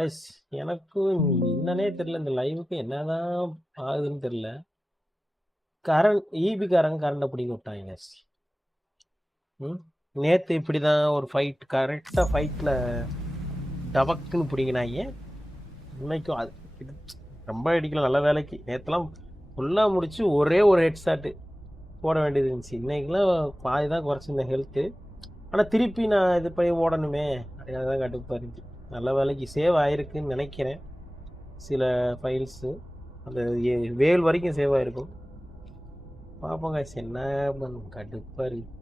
Guys எனக்கும் என்னன்னே தெரியல, இந்த லைவுக்கு என்னதான் ஆகுதுன்னு தெரியல. கரண்ட் ஈபிக்காரங்க கரண்டை பிடிங்க விட்டாங்க கைஸ். நேற்று இப்படி தான் ஒரு ஃபைட் கரெக்டாக ஃபைட்டில் டபக்குன்னு பிடிங்கினாங்க. இன்னைக்கும் அது ரொம்ப அடிக்கல, நல்ல வேலைக்கு. நேற்றுலாம் ஃபுல்லாக முடிச்சு ஒரே ஒரு ஹெட் ஷாட்டு போட வேண்டியது இருந்துச்சு. இன்னைக்கெலாம் பாதி தான் குறைச்சிருந்தேன் ஹெல்த்து. ஆனால் திருப்பி நான் இது பண்ணி ஓடணுமே, அதுதான் கடுப்பாக இருந்துச்சு. நல்ல வேலைக்கு சேவ் ஆகிருக்குன்னு நினைக்கிறேன். சில ஃபைல்ஸு அந்த வேல் வரைக்கும் சேவ் ஆகிருக்கும். பார்ப்போம் காசு என்ன பண்ணும், கடுப்பாக இருக்கு.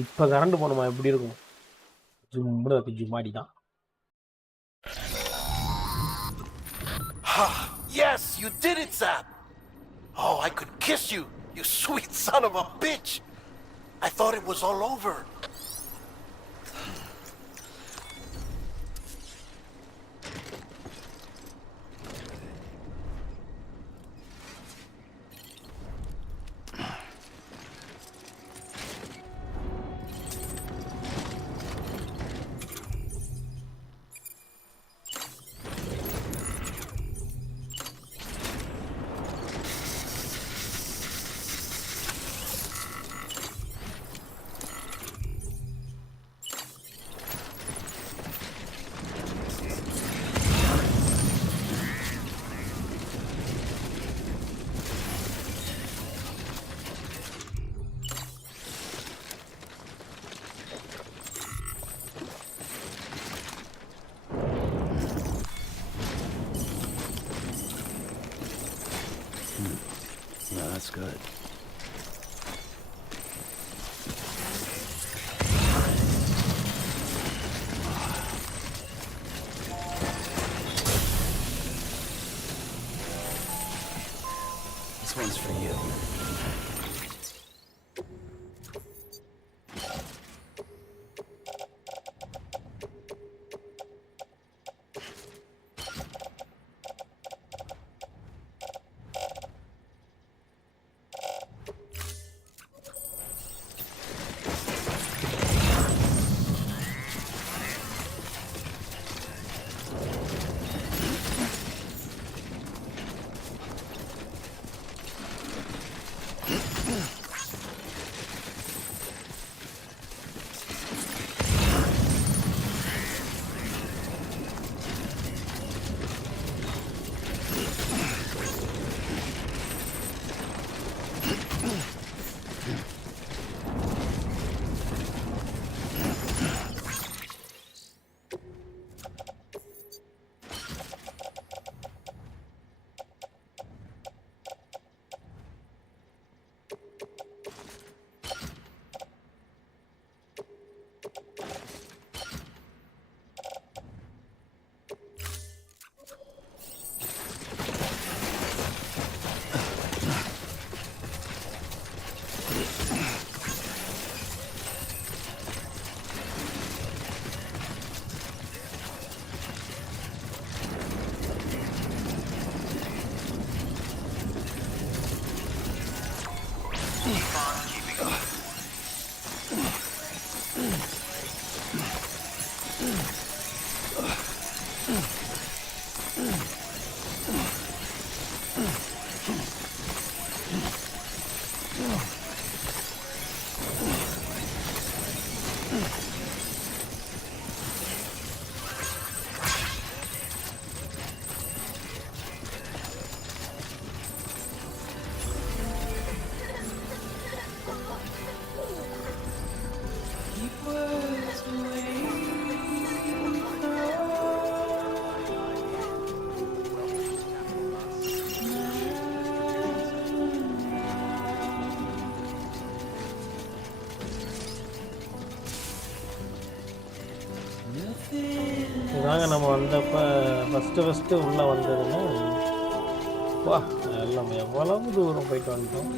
இப்போ கரண்ட் போனோமா எப்படி இருக்கும்? ஜும்முன்னு ஜும்மாடி தான். Yes, you did it, Zap! Oh, I could kiss you, you sweet son of a bitch! I thought it was all over. Yeah, that's good. This one's for you. இதாங்க நம்ம வந்தப்போ ஃபஸ்ட்டு உள்ளே வந்ததுன்னா வா எல்லாம் எவ்வளவு தூரம் போயிட்டு வந்துட்டோம்.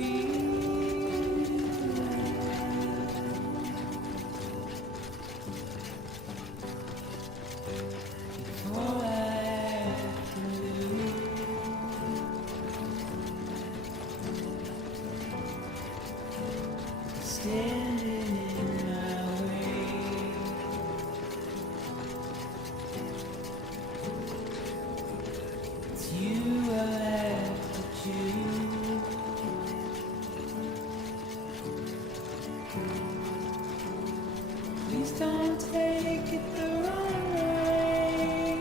don't take it the wrong way.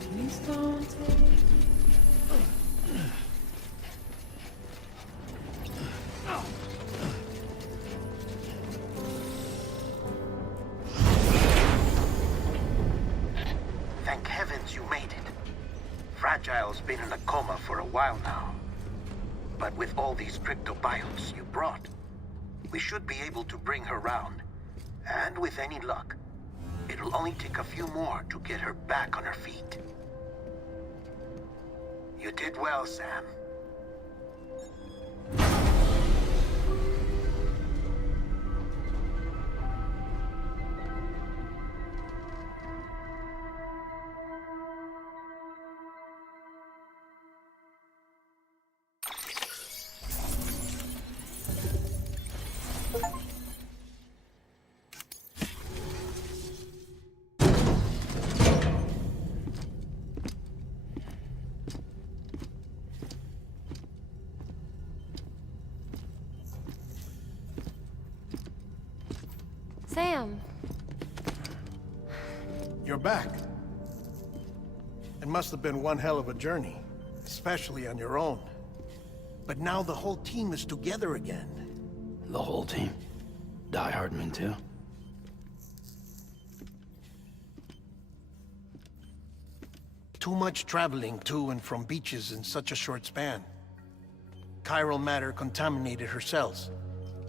Please don't take Thank heavens you made it. Fragile's been in a coma for a while now. But with all these cryptobiotes you brought, we should be able to bring her round. And with any luck, it'll only take a few more to get her back on her feet. You did well, Sam. Sam, You're back. It must have been one hell of a journey, especially on your own. But now the whole team is together again. The whole team? Die Hardman too? Too much traveling to and from beaches in such a short span. Chiral matter contaminated her cells,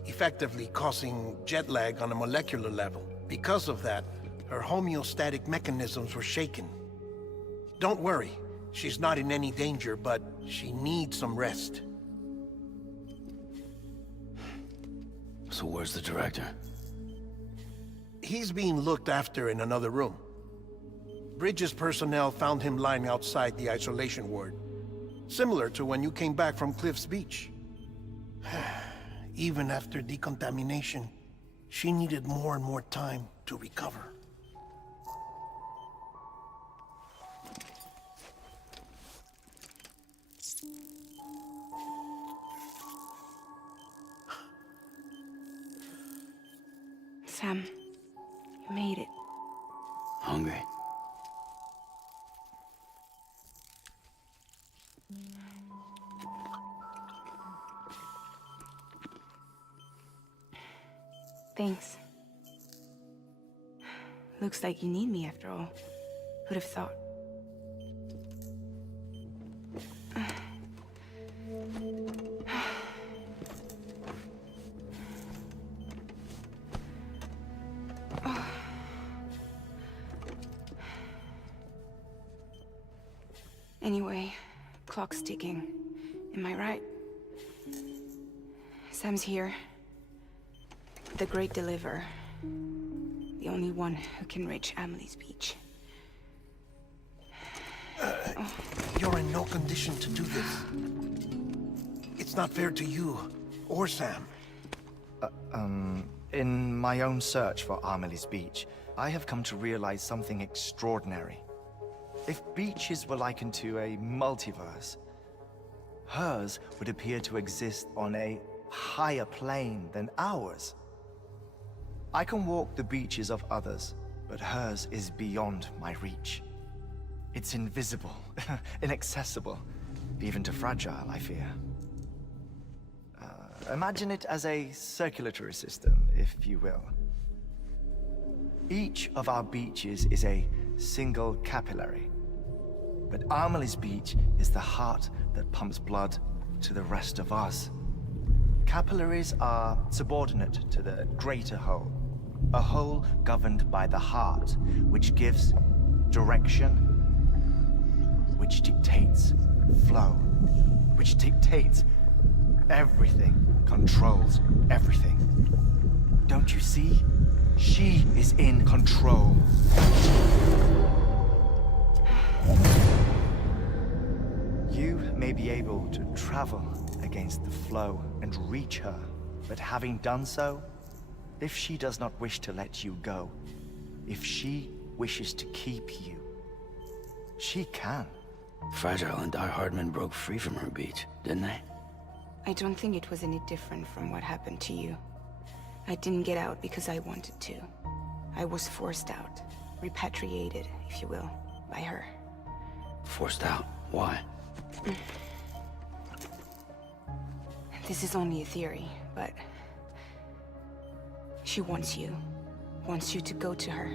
effectively causing jet lag on a molecular level. Because of that, her homeostatic mechanisms were shaken. Don't worry, she's not in any danger, but she needs some rest. So where's the director? He's being looked after in another room. Bridges personnel found him lying outside the isolation ward, similar to when you came back from Cliff's Beach. Even after decontamination, she needed more and more time to recover. Sam, you made it. Hungry? Thanks. Looks like you need me after all. Who'd have thought? Anyway, clock's ticking. Am I right? Sam's here. The Great Deliverer. The only one who can reach Amelie's Beach. You're in no condition to do this. It's not fair to you or Sam. In my own search for Amelie's Beach, I have come to realize something extraordinary. If beaches were likened to a multiverse, hers would appear to exist on a higher plane than ours. I can walk the beaches of others, but hers is beyond my reach. It's invisible, inaccessible, even to Fragile, I fear. Imagine it as a circulatory system, if you will. Each of our beaches is a single capillary, but Amelie's Beach is the heart that pumps blood to the rest of us. Capillaries are subordinate to the greater whole, a whole governed by the heart, which gives direction, which dictates flow, which dictates everything, controls everything. Don't you see? She is in control. You may be able to travel against the flow and reach her, but having done so, if she does not wish to let you go, if she wishes to keep you, she can. Fragile and Die Hardman broke free from her beach, didn't they? I don't think it was any different from what happened to you. I didn't get out because I wanted to. I was forced out. Repatriated, if you will, by her. Forced out? Why? This is only a theory, but... she wants you. Wants you to go to her.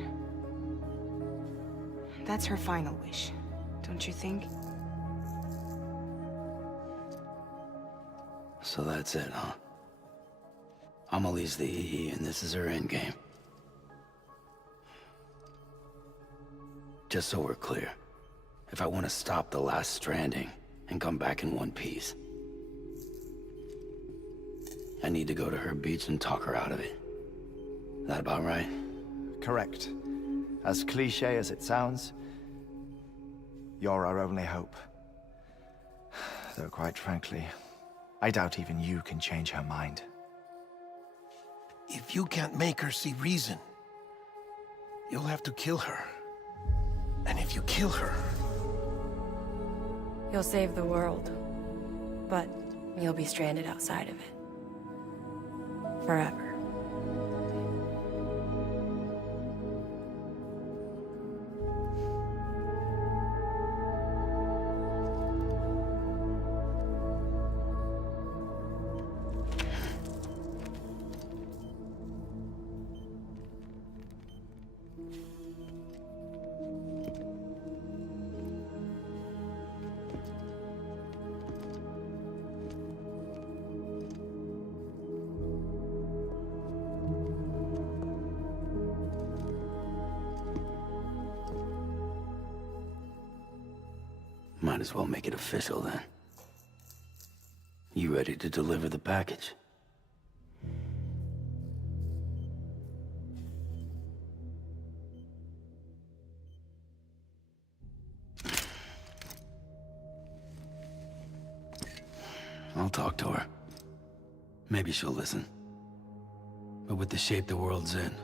That's her final wish, don't you think? So that's it, huh? Amelie's the EE, and this is her endgame. Just so we're clear, if I want to stop the last Stranding and come back in one piece, I need to go to her beach and talk her out of it. That about right? Correct. As cliche as it sounds, you're our only hope. Though quite frankly, I doubt even you can change her mind. If you can't make her see reason, you'll have to kill her. And if you kill her... You'll save the world, but you'll be stranded outside of it. Forever. Might as well make it official then. You ready to deliver the package? I'll talk to her. Maybe she'll listen. But with the shape the world's in,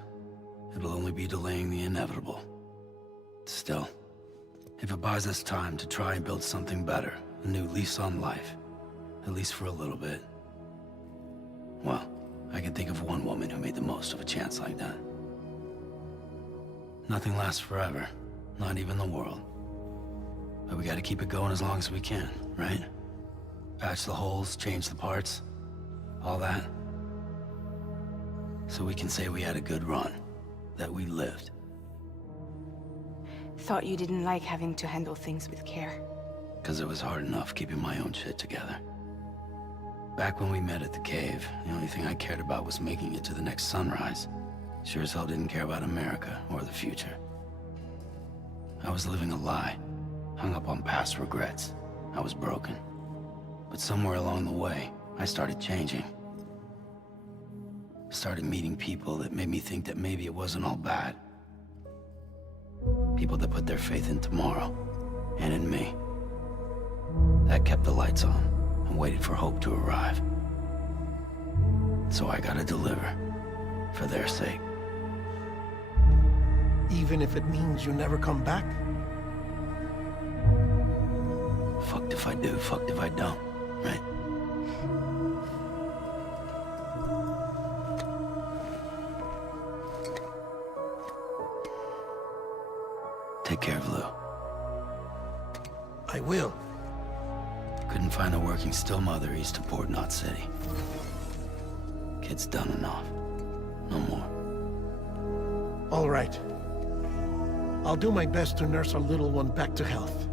it'll only be delaying the inevitable. Still, if it buys us time to try and build something better, a new lease on life, at least for a little bit, well, I can think of one woman who made the most of a chance like that. Nothing lasts forever, not even the world. But we gotta keep it going as long as we can, right? Patch the holes, change the parts, all that. So we can say we had a good run, that we lived. Thought you didn't like having to handle things with care. 'Cause it was hard enough keeping my own shit together. Back when we met at the cave, the only thing I cared about was making it to the next sunrise. Sure as hell didn't care about America or the future. I was living a lie, hung up on past regrets. I was broken. But somewhere along the way, I started changing. Started meeting people that made me think that maybe it wasn't all bad. People that put their faith in tomorrow, and in me. That kept the lights on, and waited for hope to arrive. So I gotta deliver, for their sake. Even if it means you never come back? Fucked if I do, fucked if I don't, right? Take care of Lou. I will. Couldn't find a working still mother east of Port Knot City. Kid's done enough. No more. All right. I'll do my best to nurse our little one back to health.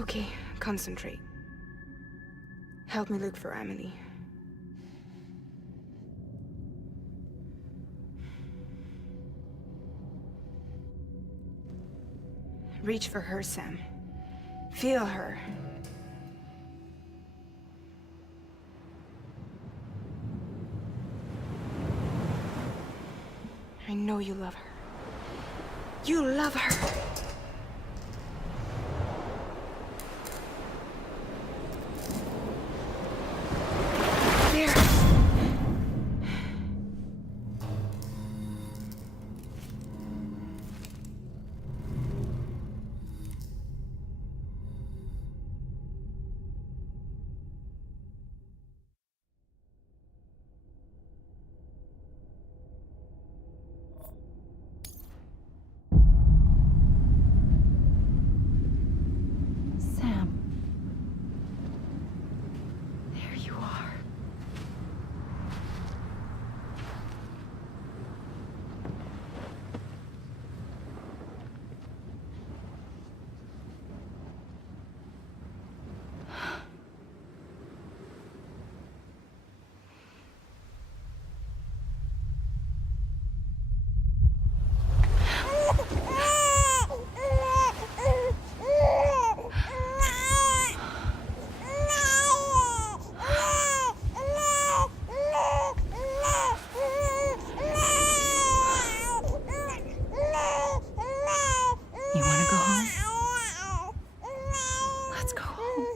Okay, concentrate. Help me look for Emily. Reach for her, Sam. Feel her. I know you love her. You love her. There. Sam. There you are. You want to go home? Let's go home.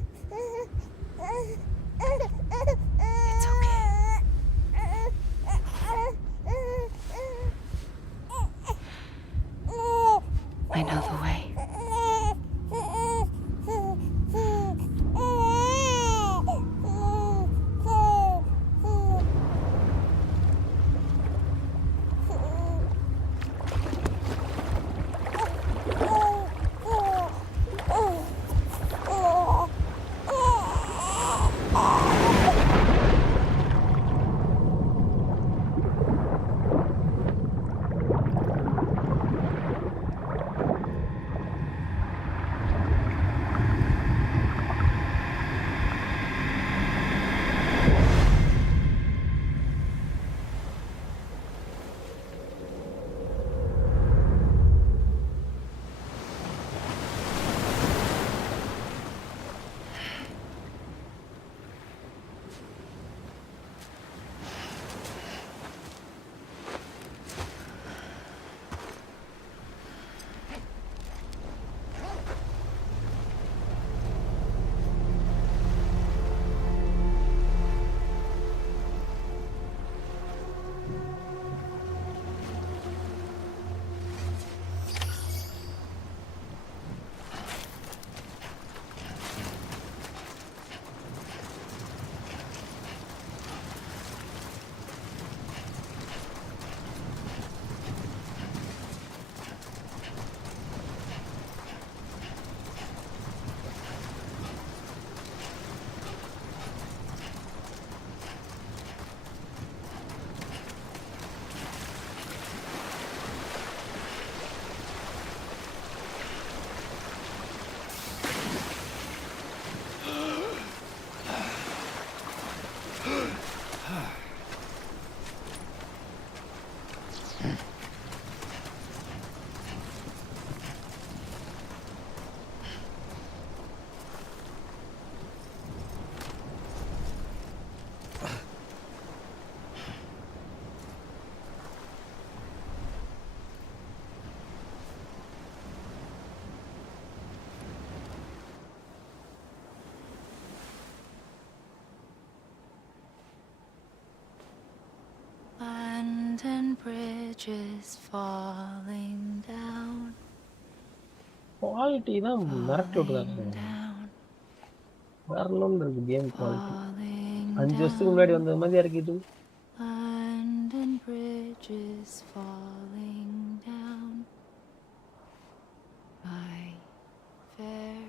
It's okay. I know the way. London Bridge is falling down, quality தான் மிரட்டி விட்டுருக்காங்க. down, வேற லெவலில் இருக்கு game quality. falling 5 வருஷத்துக்கு முன்னாடி வந்த மாதிரி இறக்கிட்டு. London Bridge is falling down. My fair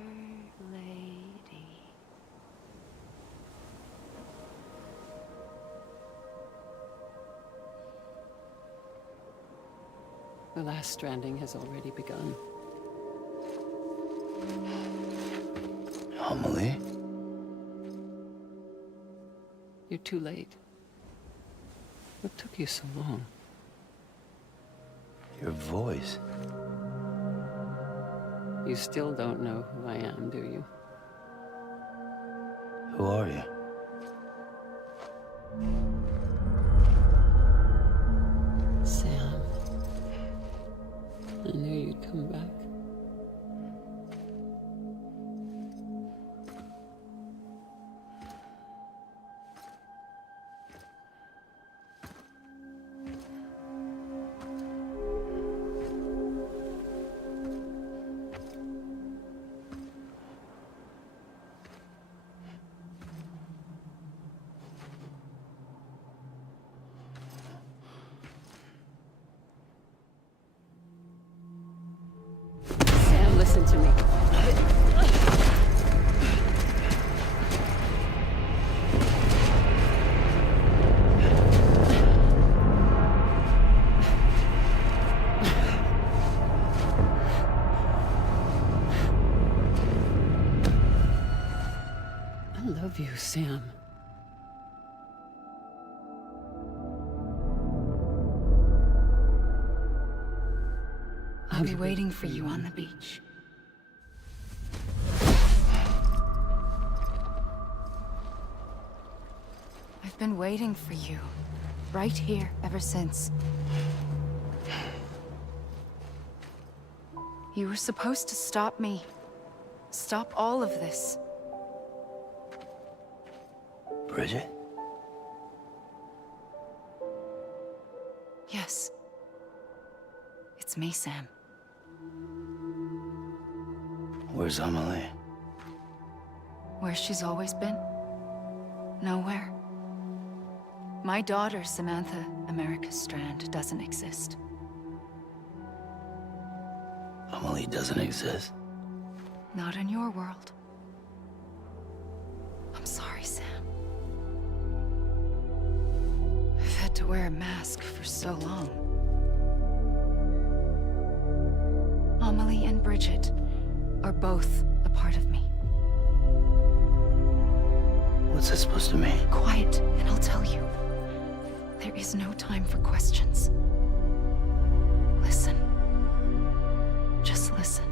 lady. The last stranding has already begun. Amelie? You're too late. What took you so long? Your voice. You still don't know who I am, do you? Who are you? Sam. I knew you'd come back. Sam, listen to me. I love you, Sam. I'll be waiting for you on the beach. I've been waiting for you, right here, ever since. You were supposed to stop me. Stop all of this. Bridget? Yes. It's me, Sam. Where's Amelie? Where she's always been. Nowhere. My daughter, Samantha America Strand, doesn't exist. Amelie doesn't exist. Not in your world. I'm sorry, Sam. I've had to wear a mask for so long. Amelie and Bridget are both a part of me. What's that supposed to mean? Quiet, and I'll tell you. There is no time for questions. Listen. Just listen.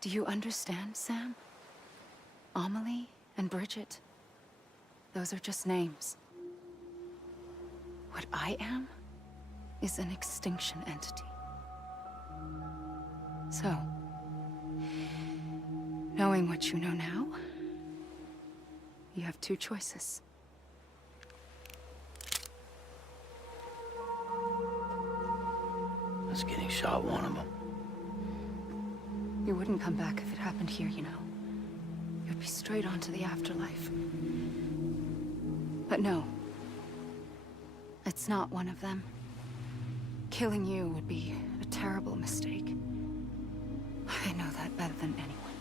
Do you understand, Sam? Amelie and Bridget, those are just names. What I am is an extinction entity. So, knowing what you know now, you have two choices. Us getting shot, one of them. You wouldn't come back if it happened here, you know. You'd be straight on to the afterlife. But no. It's not one of them. Killing you would be a terrible mistake. I know that better than anyone.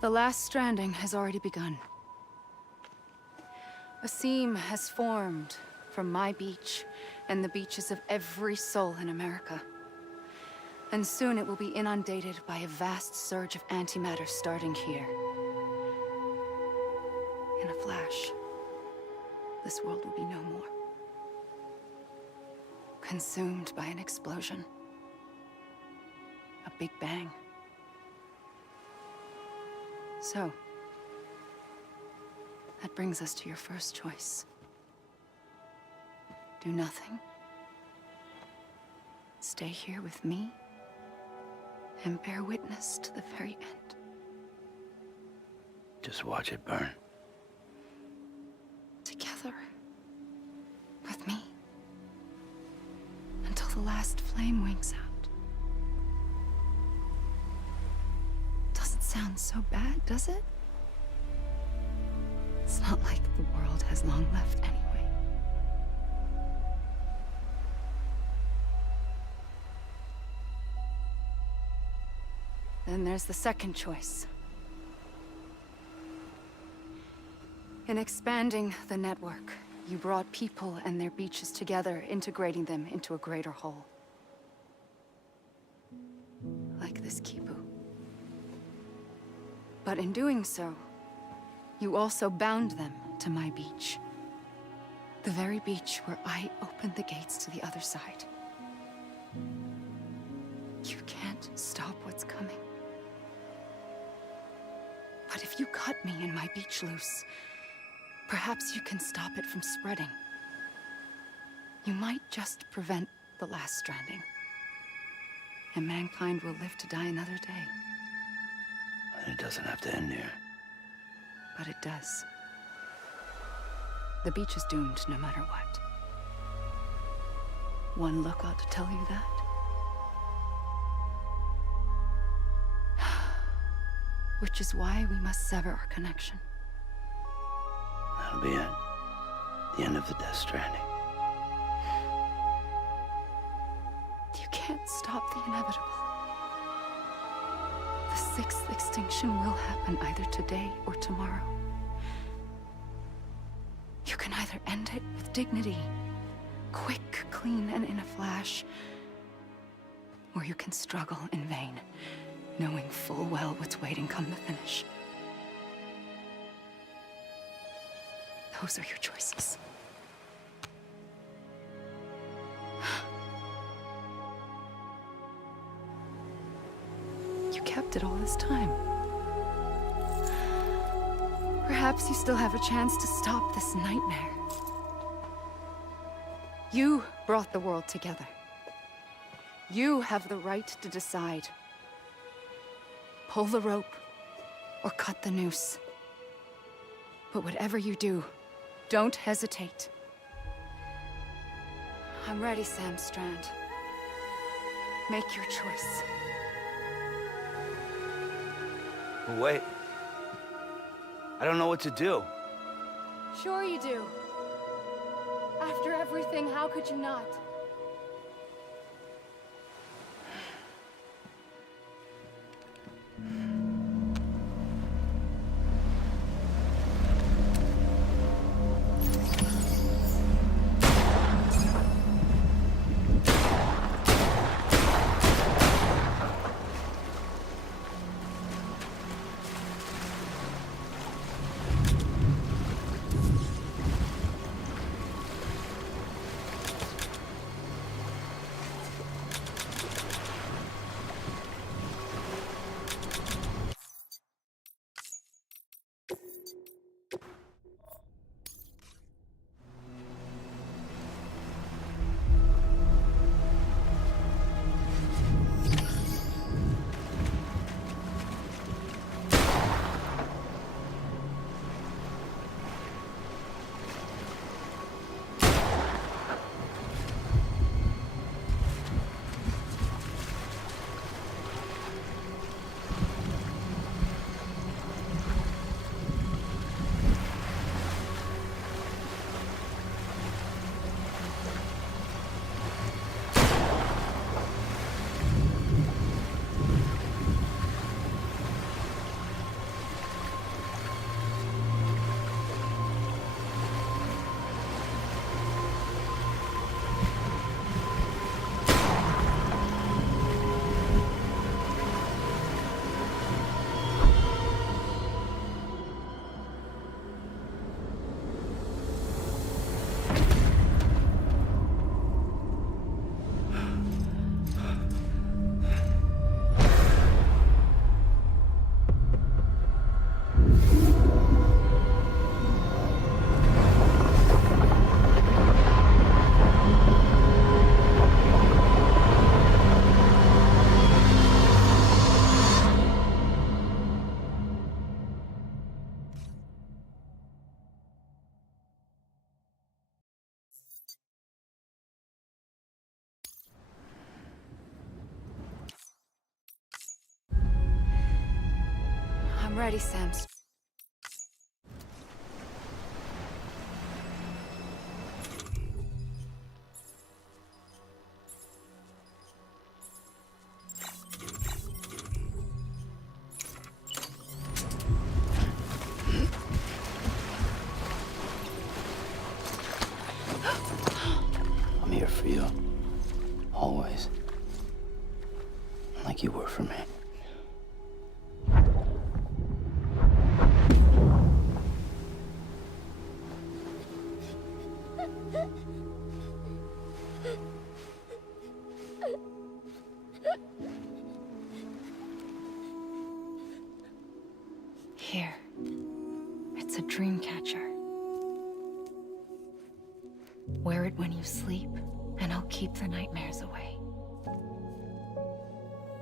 The last stranding has already begun. A seam has formed from my beach and the beaches of every soul in America. And soon it will be inundated by a vast surge of antimatter starting here. In a flash, this world will be no more. Consumed by an explosion. A big bang. So, that brings us to your first choice. Do nothing. Stay here with me and bear witness to the very end. Just watch it burn. Together. With me. Until the last flame winks out. Doesn't sound so bad, does it? It's not like the world has long left anyway. Then there's the second choice. In expanding the network, you brought people and their beaches together, integrating them into a greater whole. Like this Kipu. But in doing so, you also bound them to my beach. The very beach where I opened the gates to the other side. You can't stop what's coming. But if you cut me and my beach loose, perhaps you can stop it from spreading. You might just prevent the last stranding. And mankind will live to die another day. And it doesn't have to end here. But it does. The beach is doomed no matter what. One look ought to tell you that. Which is why we must sever our connection. That'll be it. The end of the Death Stranding. You can't stop the inevitable. The sixth extinction will happen either today or tomorrow. You can either end it with dignity, quick, clean, and in a flash, or you can struggle in vain, knowing full well what's waiting come the finish. Those are your choices. You kept it all this time. Perhaps you still have a chance to stop this nightmare. You brought the world together. You have the right to decide. Pull the rope or cut the noose. But whatever you do, don't hesitate. I'm ready, Sam Strand. Make your choice. But wait. I don't know what to do. Sure you do. After everything, how could you not? I'm ready, Sam. like you were for me. Here. It's a dream catcher. Wear it when you sleep, and I'll keep the nightmares away.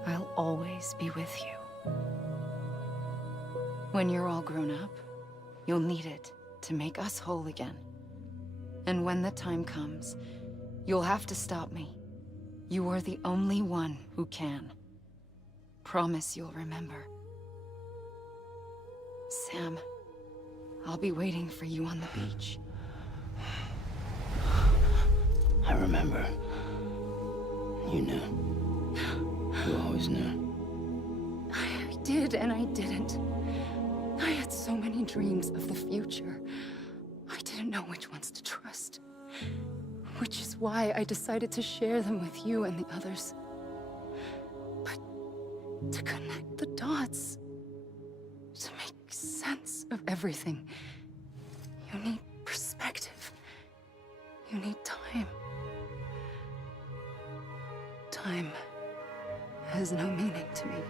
I'll always be with you. When you're all grown up, you'll need it to make us whole again. And when the time comes, you'll have to stop me. You are the only one who can. Promise you'll remember. Sam, I'll be waiting for you on the beach. I remember. You knew. You always knew. I did and I didn't. I had so many dreams of the future. I didn't know which ones to trust. Which is why I decided to share them with you and the others. But to connect the dots, to make sense of everything, you need perspective. You need time. Time has no meaning to me.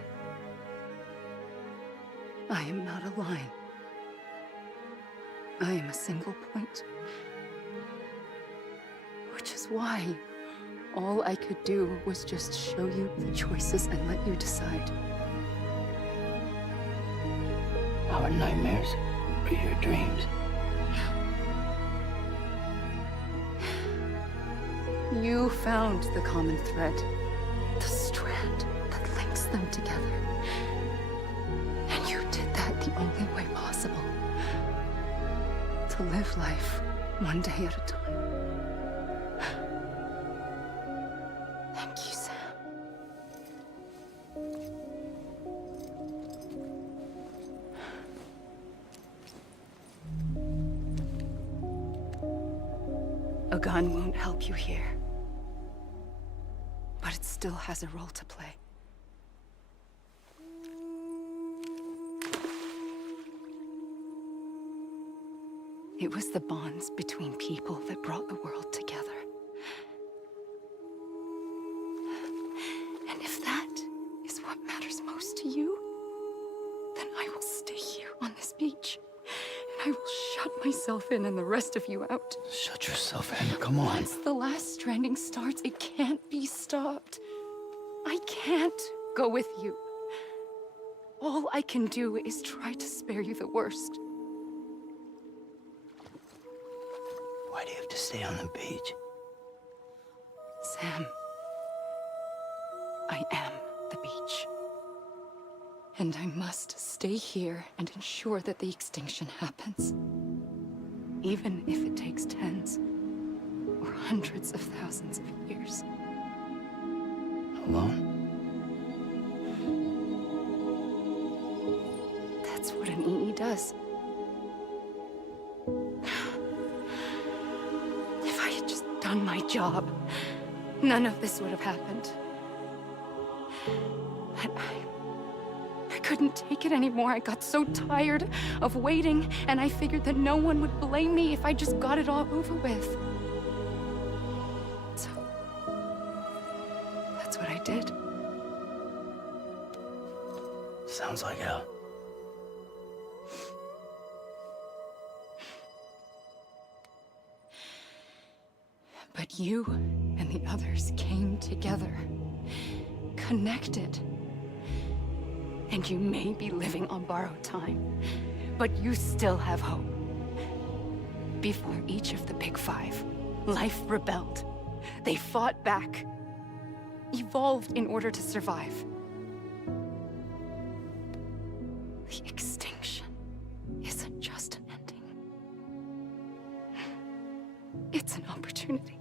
I am not a line. I am a single point. Which is why all I could do was just show you the choices and let you decide. Our nightmares are your dreams. You found the common thread, the strand that links them together. And you did that the only way possible. To live life one day at a time. Thank you, Sam. A gun won't help you here. But it still has a role to play. It was the bonds between people that brought the world together. And if that is what matters most to you, then I will stay here on this beach. And I will shut myself in and the rest of you out. Shut yourself in, come on. Once the last stranding starts, it can't be stopped. I can't go with you. All I can do is try to spare you the worst. Why do you have to stay on the beach? Sam, I am the beach. And I must stay here and ensure that the extinction happens. Even if it takes tens or hundreds of thousands of years. Alone? That's what an EE does. If I had just done my job, none of this would have happened. But I couldn't take it anymore. I got so tired of waiting, and I figured that no one would blame me if I just got it all over with. So, that's what I did. Sounds like hell. But you and the others came together, connected. And you may be living on borrowed time, but you still have hope. Before each of the Big Five, life rebelled. They fought back, evolved in order to survive. The extinction isn't just an ending. It's an opportunity.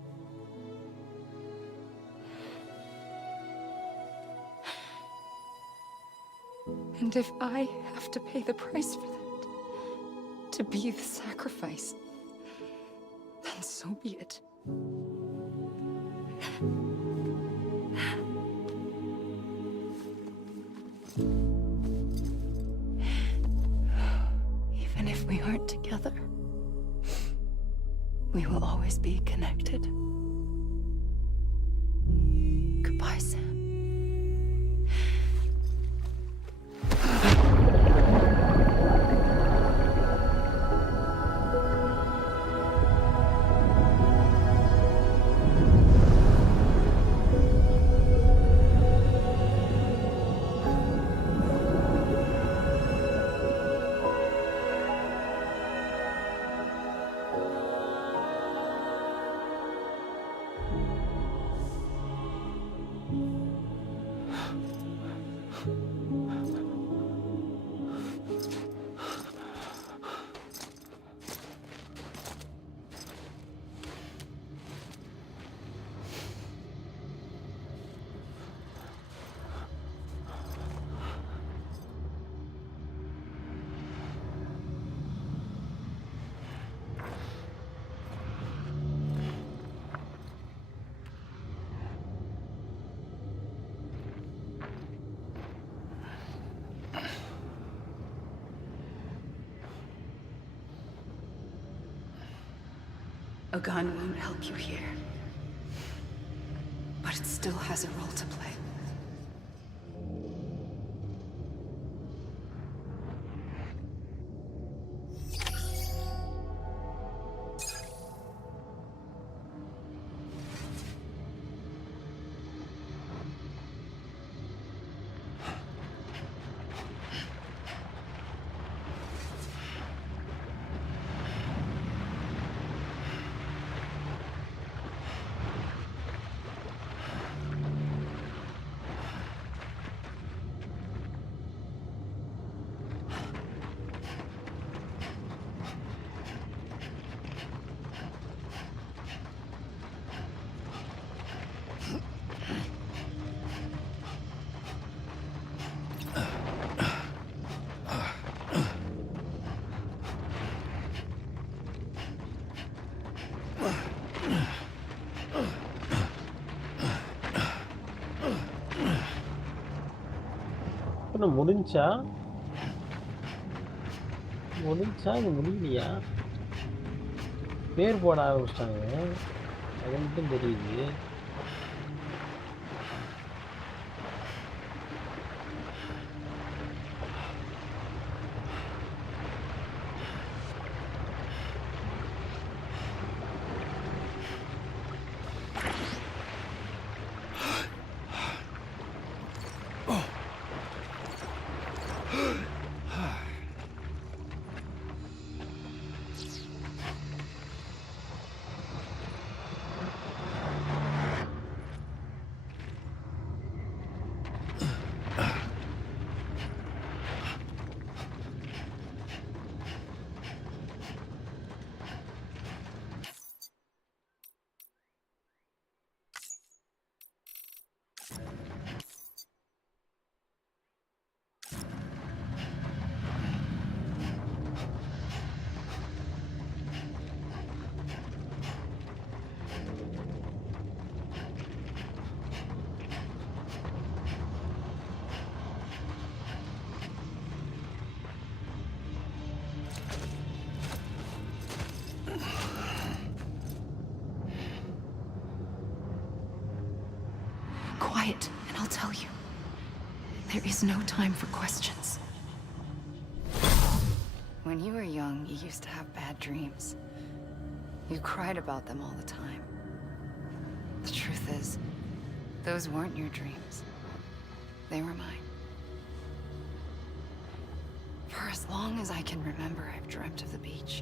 And if I have to pay the price for that, to be the sacrifice, then so be it. Even if we aren't together, we will always be connected. Goodbye, Sam. A gun won't help you here, but it still has a role to play. இன்னும் முடிஞ்சா இது முடியலையா? பேர் போட ஆரம்பிச்சிட்டாங்க, அது மட்டும் தெரியுது. Quiet, and I'll tell you. There is no time for questions. When you were young, you used to have bad dreams. You cried about them all the time. The truth is, those weren't your dreams. They were mine. For as long as I can remember, I've dreamt of the beach.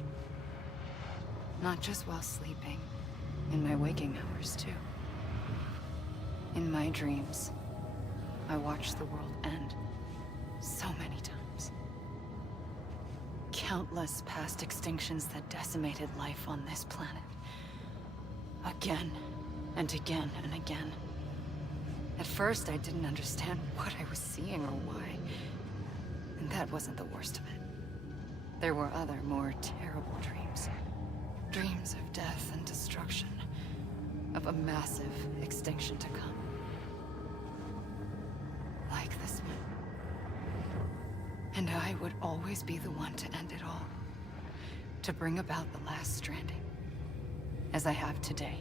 Not just while sleeping, in my waking hours, too. In my dreams, I watched the world end so many times. Countless past extinctions that decimated life on this planet. Again and again and again. At first, I didn't understand what I was seeing or why. And that wasn't the worst of it. There were other, more terrible dreams. Dreams of death and destruction. Of a massive extinction to come. Like this one. I would always be the one to end it all. To bring about the last stranding. As I have today.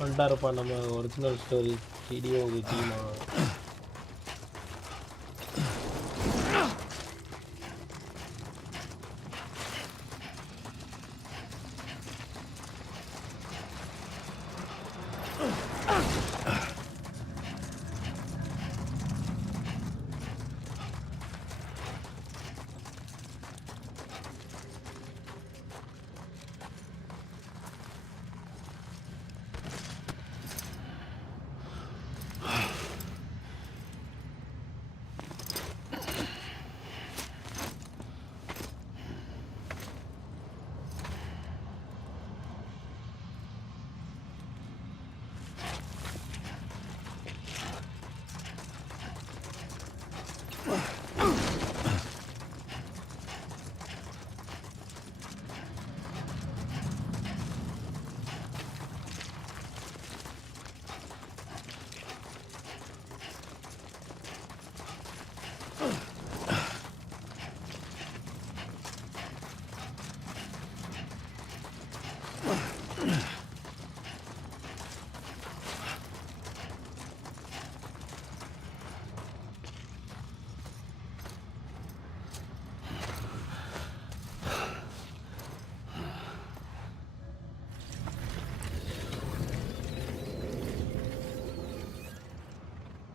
வந்துட்டாருப்பா நம்ம original story video டீமா.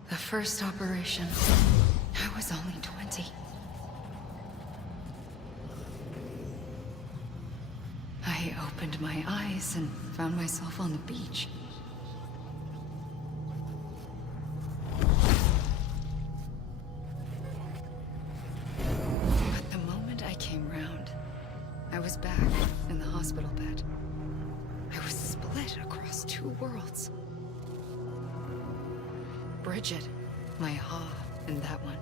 The first operation, I was only 20. I opened my eyes and found myself on the beach. But the moment I came round, I was back in the hospital bed. I was split across two worlds. Bridget, my ha in that one.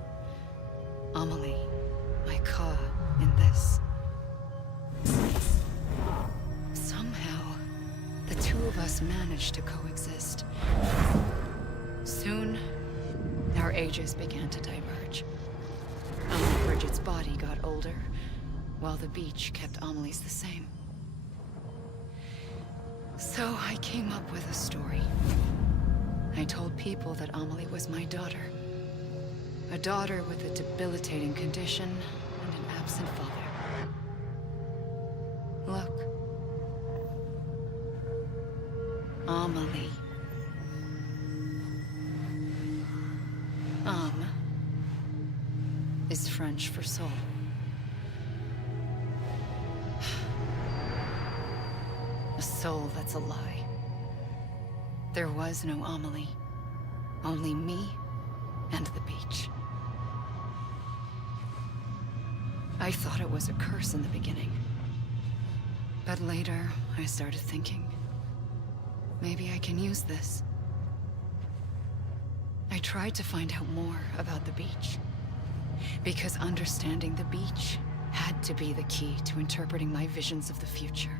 Amelie, my ka in this. Somehow, the two of us managed to coexist. Soon, our ages began to diverge. Bridget's body got older, while the beach kept Amelie's the same. So I came up with a story. I told people that Amelie was my daughter. A daughter with a debilitating condition and an absent father. Look. Amelie. Is French for soul. A soul that's a lie. There was no Amelie. Only me and the beach. I thought it was a curse in the beginning. But later, I started thinking, maybe I can use this. I tried to find out more about the beach. Because understanding the beach had to be the key to interpreting my visions of the future.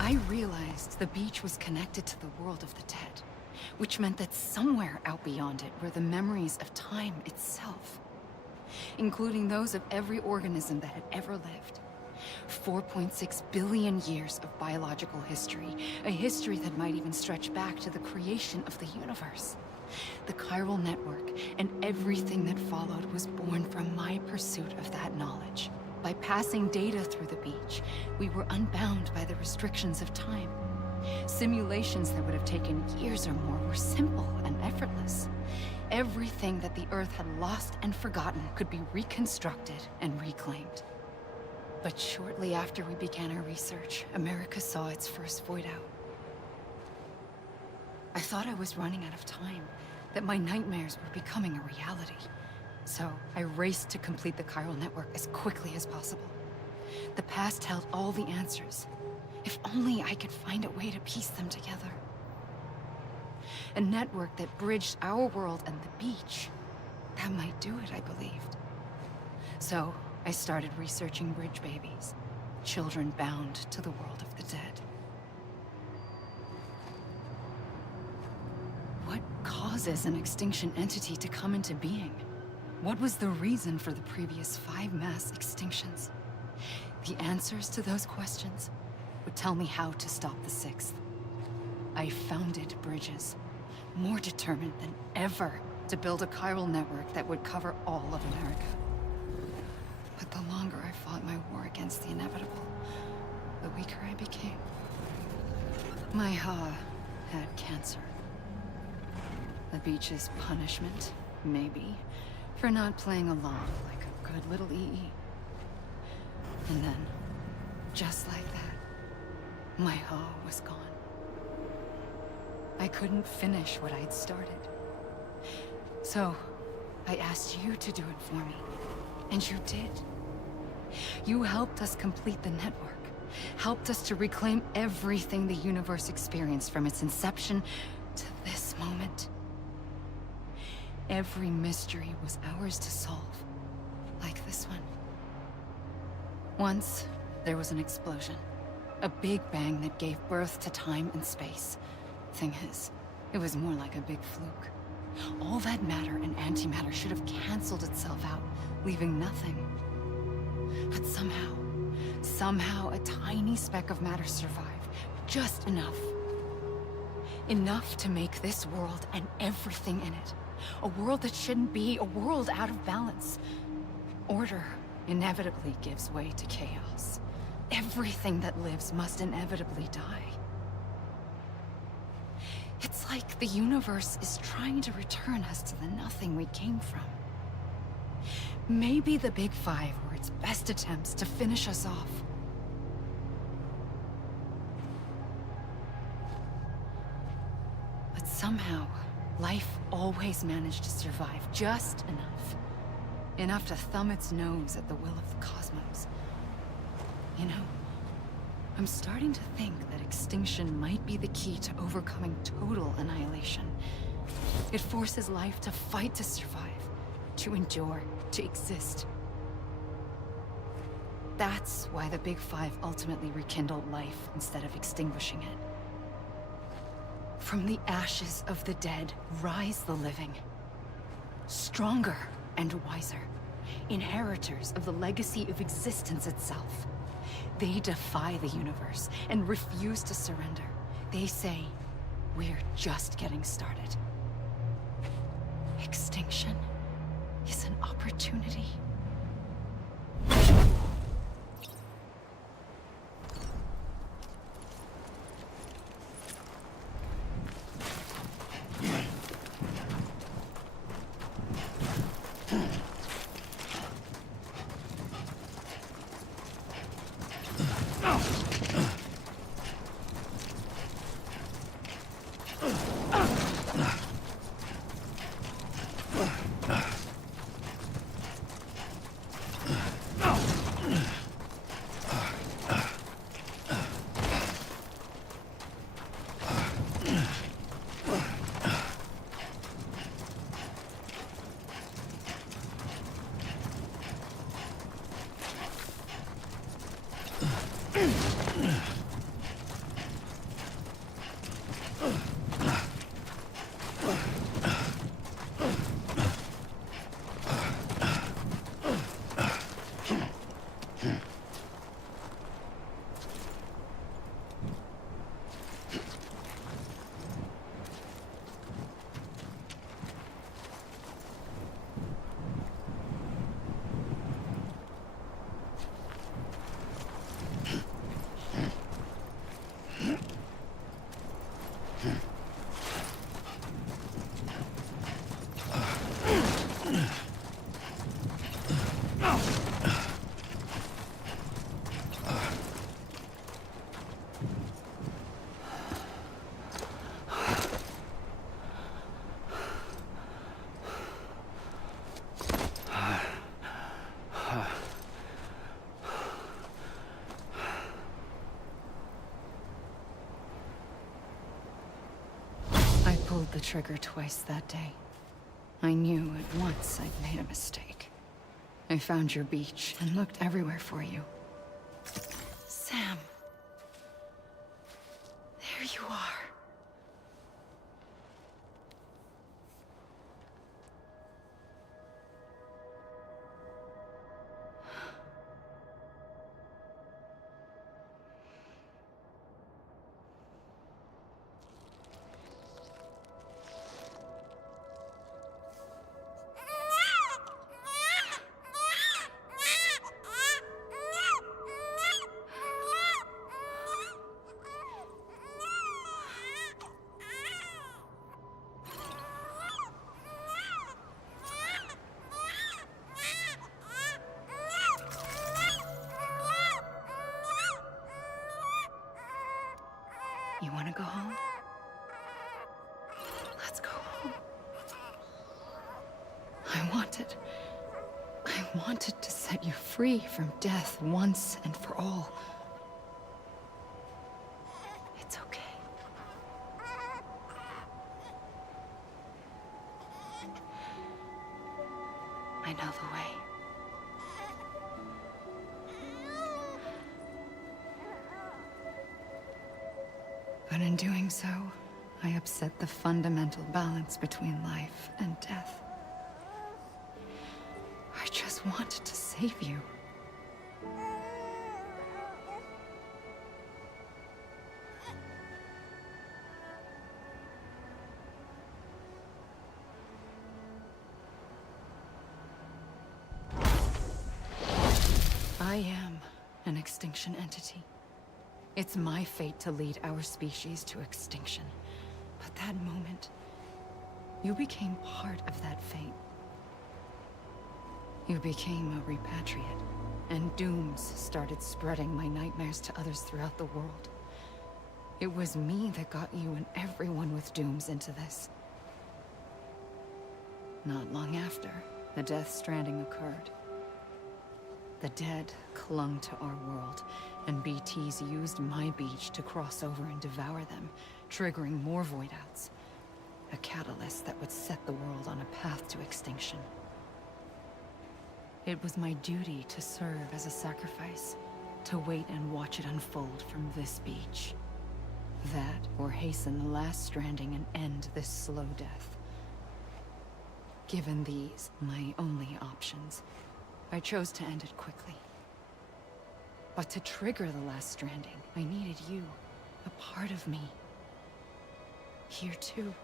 I realized the beach was connected to the world of the dead, which meant that somewhere out beyond it were the memories of time itself, including those of every organism that had ever lived. 4.6 billion years of biological history, a history that might even stretch back to the creation of the universe. The chiral network and everything that followed was born from my pursuit of that knowledge. By passing data through the beach, we were unbound by the restrictions of time. Simulations that would have taken years or more were simple and effortless. Everything that the Earth had lost and forgotten could be reconstructed and reclaimed. But shortly after we began our research, America saw its first void out. I thought I was running out of time, that my nightmares were becoming a reality. So I raced to complete the chiral network as quickly as possible. The past held all the answers. If only I could find a way to piece them together. A network that bridged our world and the beach. That might do it, I believed. So I started researching bridge babies, children bound to the world of the dead. What causes an extinction entity to come into being? What was the reason for the previous 5 mass extinctions? The answers to those questions would tell me how to stop the 6th. I founded bridges, more determined than ever to build a chiral network that would cover all of America. But the longer I fought my war against the inevitable, the weaker I became. My Ha had cancer. The beach's punishment, maybe, for not playing along like a good little EE. And then, just like that, my Ha was gone. I couldn't finish what I'd started. So, I asked you to do it for me, and you did. You helped us complete the network, helped us to reclaim everything the universe experienced from its inception to this moment. Every mystery was ours to solve, like this one. Once, there was an explosion. A big bang that gave birth to time and space. Thing is, it was more like a big fluke. All that matter and antimatter should have canceled itself out, leaving nothing. But somehow a tiny speck of matter survived. Just enough. Enough to make this world and everything in it. A world that shouldn't be, a world out of balance. Order inevitably gives way to chaos. Everything that lives must inevitably die. It's like the universe is trying to return us to the nothing we came from. Maybe the Big Five were its best attempts to finish us off. But somehow, life always managed to survive just enough. Enough to thumb its nose at the will of the cosmos. You know, I'm starting to think that extinction might be the key to overcoming total annihilation. It forces life to fight to survive, to endure, to exist. That's why the Big Five ultimately rekindled life instead of extinguishing it. From the ashes of the dead rise the living. Stronger and wiser. Inheritors of the legacy of existence itself. They defy the universe and refuse to surrender. They say, we're just getting started. Extinction is an opportunity. trigger twice that day. I knew at once I'd made a mistake. I found your beach and looked everywhere for you. Sam. There you are. You want to go home? Let's go home. I wanted to set you free from death once and for all. It's okay. I know the way. But in doing so, I upset the fundamental balance between life and death. I just wanted to save you. I am an extinction entity. It's my fate to lead our species to extinction. But that moment, you became part of that fate. You became a repatriate, and dooms started spreading my nightmares to others throughout the world. It was me that got you and everyone with dooms into this. Not long after, the Death Stranding occurred. The dead clung to our world, and BTs used my beach to cross over and devour them, triggering more void-outs. A catalyst that would set the world on a path to extinction. It was my duty to serve as a sacrifice, to wait and watch it unfold from this beach. That, or hasten the last stranding and end this slow death. Given these, my only options, I chose to end it quickly. But to trigger the last stranding, I needed you, a part of me. Here too.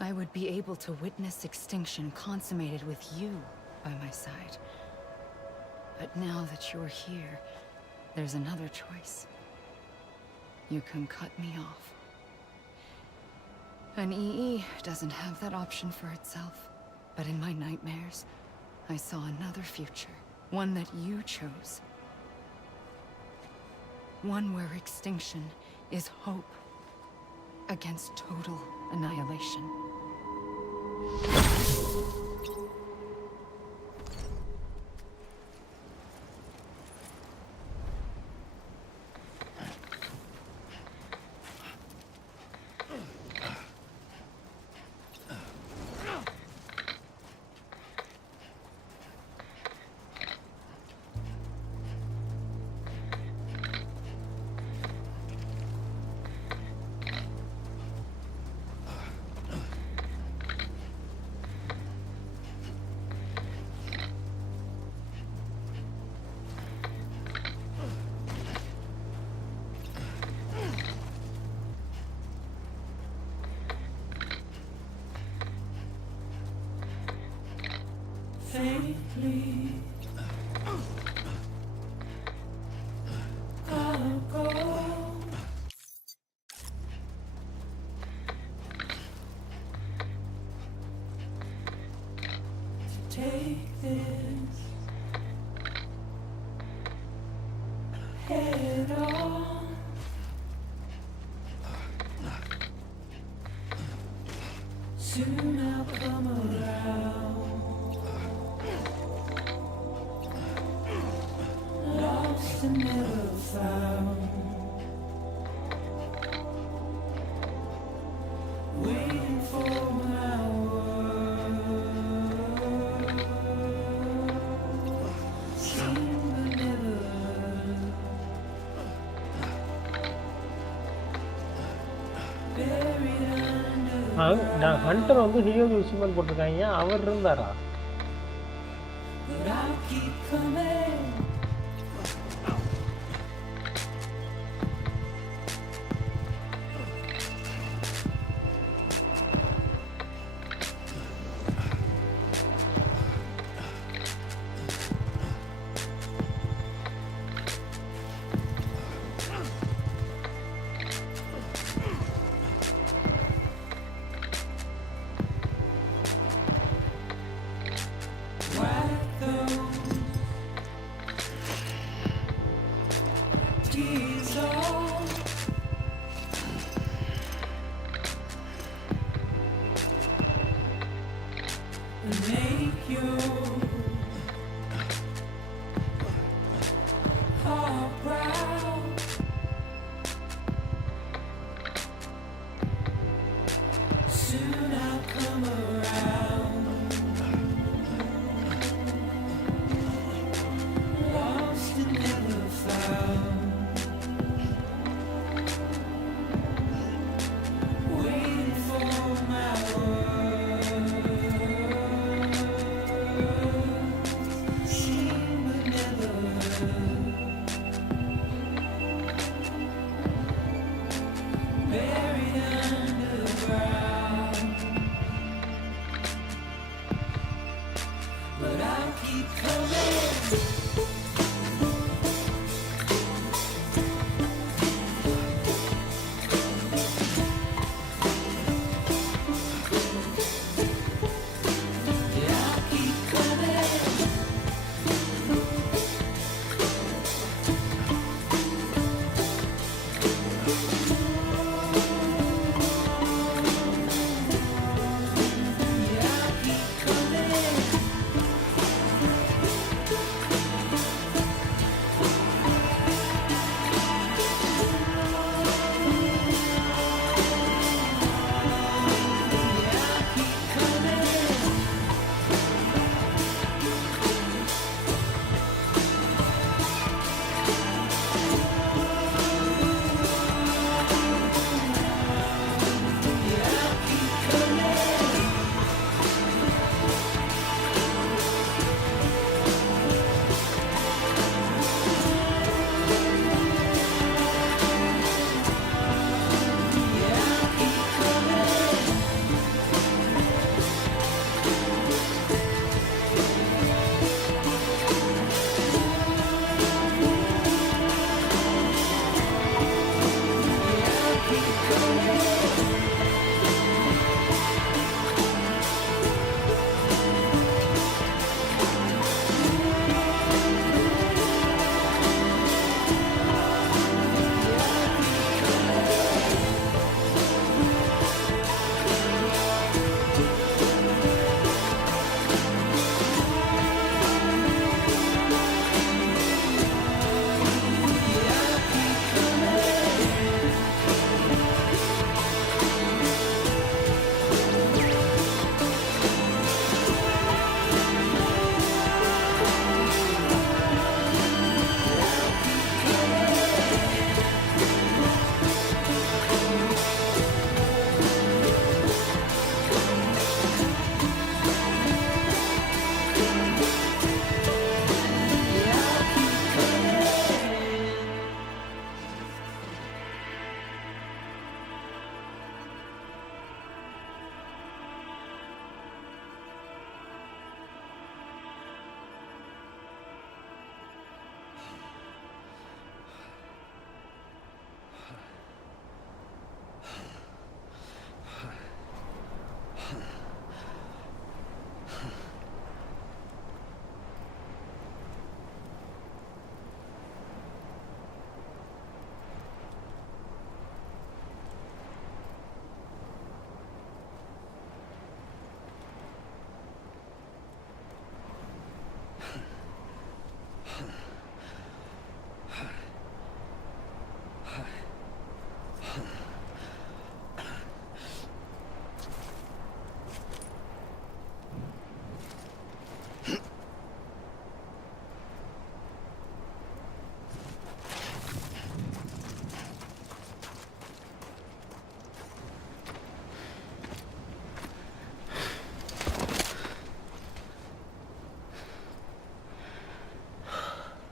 I would be able to witness extinction consummated with you by my side. But now that you're here, there's another choice. You can cut me off. An EE doesn't have that option for itself. But in my nightmares, I saw another future. One that you chose. One where extinction is hope against total annihilation. Safely, I'll go. To take this head on. Soon I'll come around. Lost and never found. நான் Hunter வந்து hero விஷயமா போட்டிருக்காங்க. அவர் இருந்தாரா? but I'll keep coming. Wipe those tears off. And make your heart proud. Soon I'll come around. Lost and never found. Waiting for my words. Seen but never heard. Buried underground.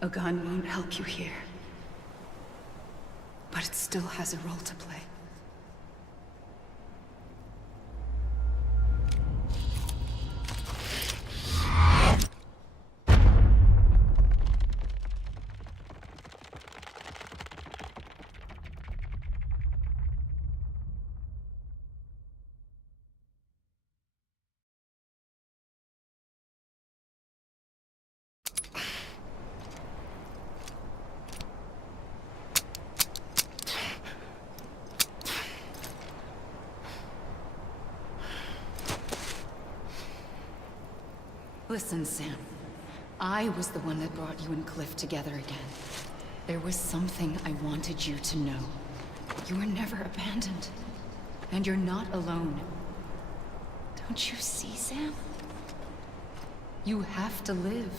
A gun won't help you here. But it still has a role to play. Listen, Sam. I was the one that brought you and Cliff together again. There was something I wanted you to know. You were never abandoned. And you're not alone. Don't you see, Sam? You have to live.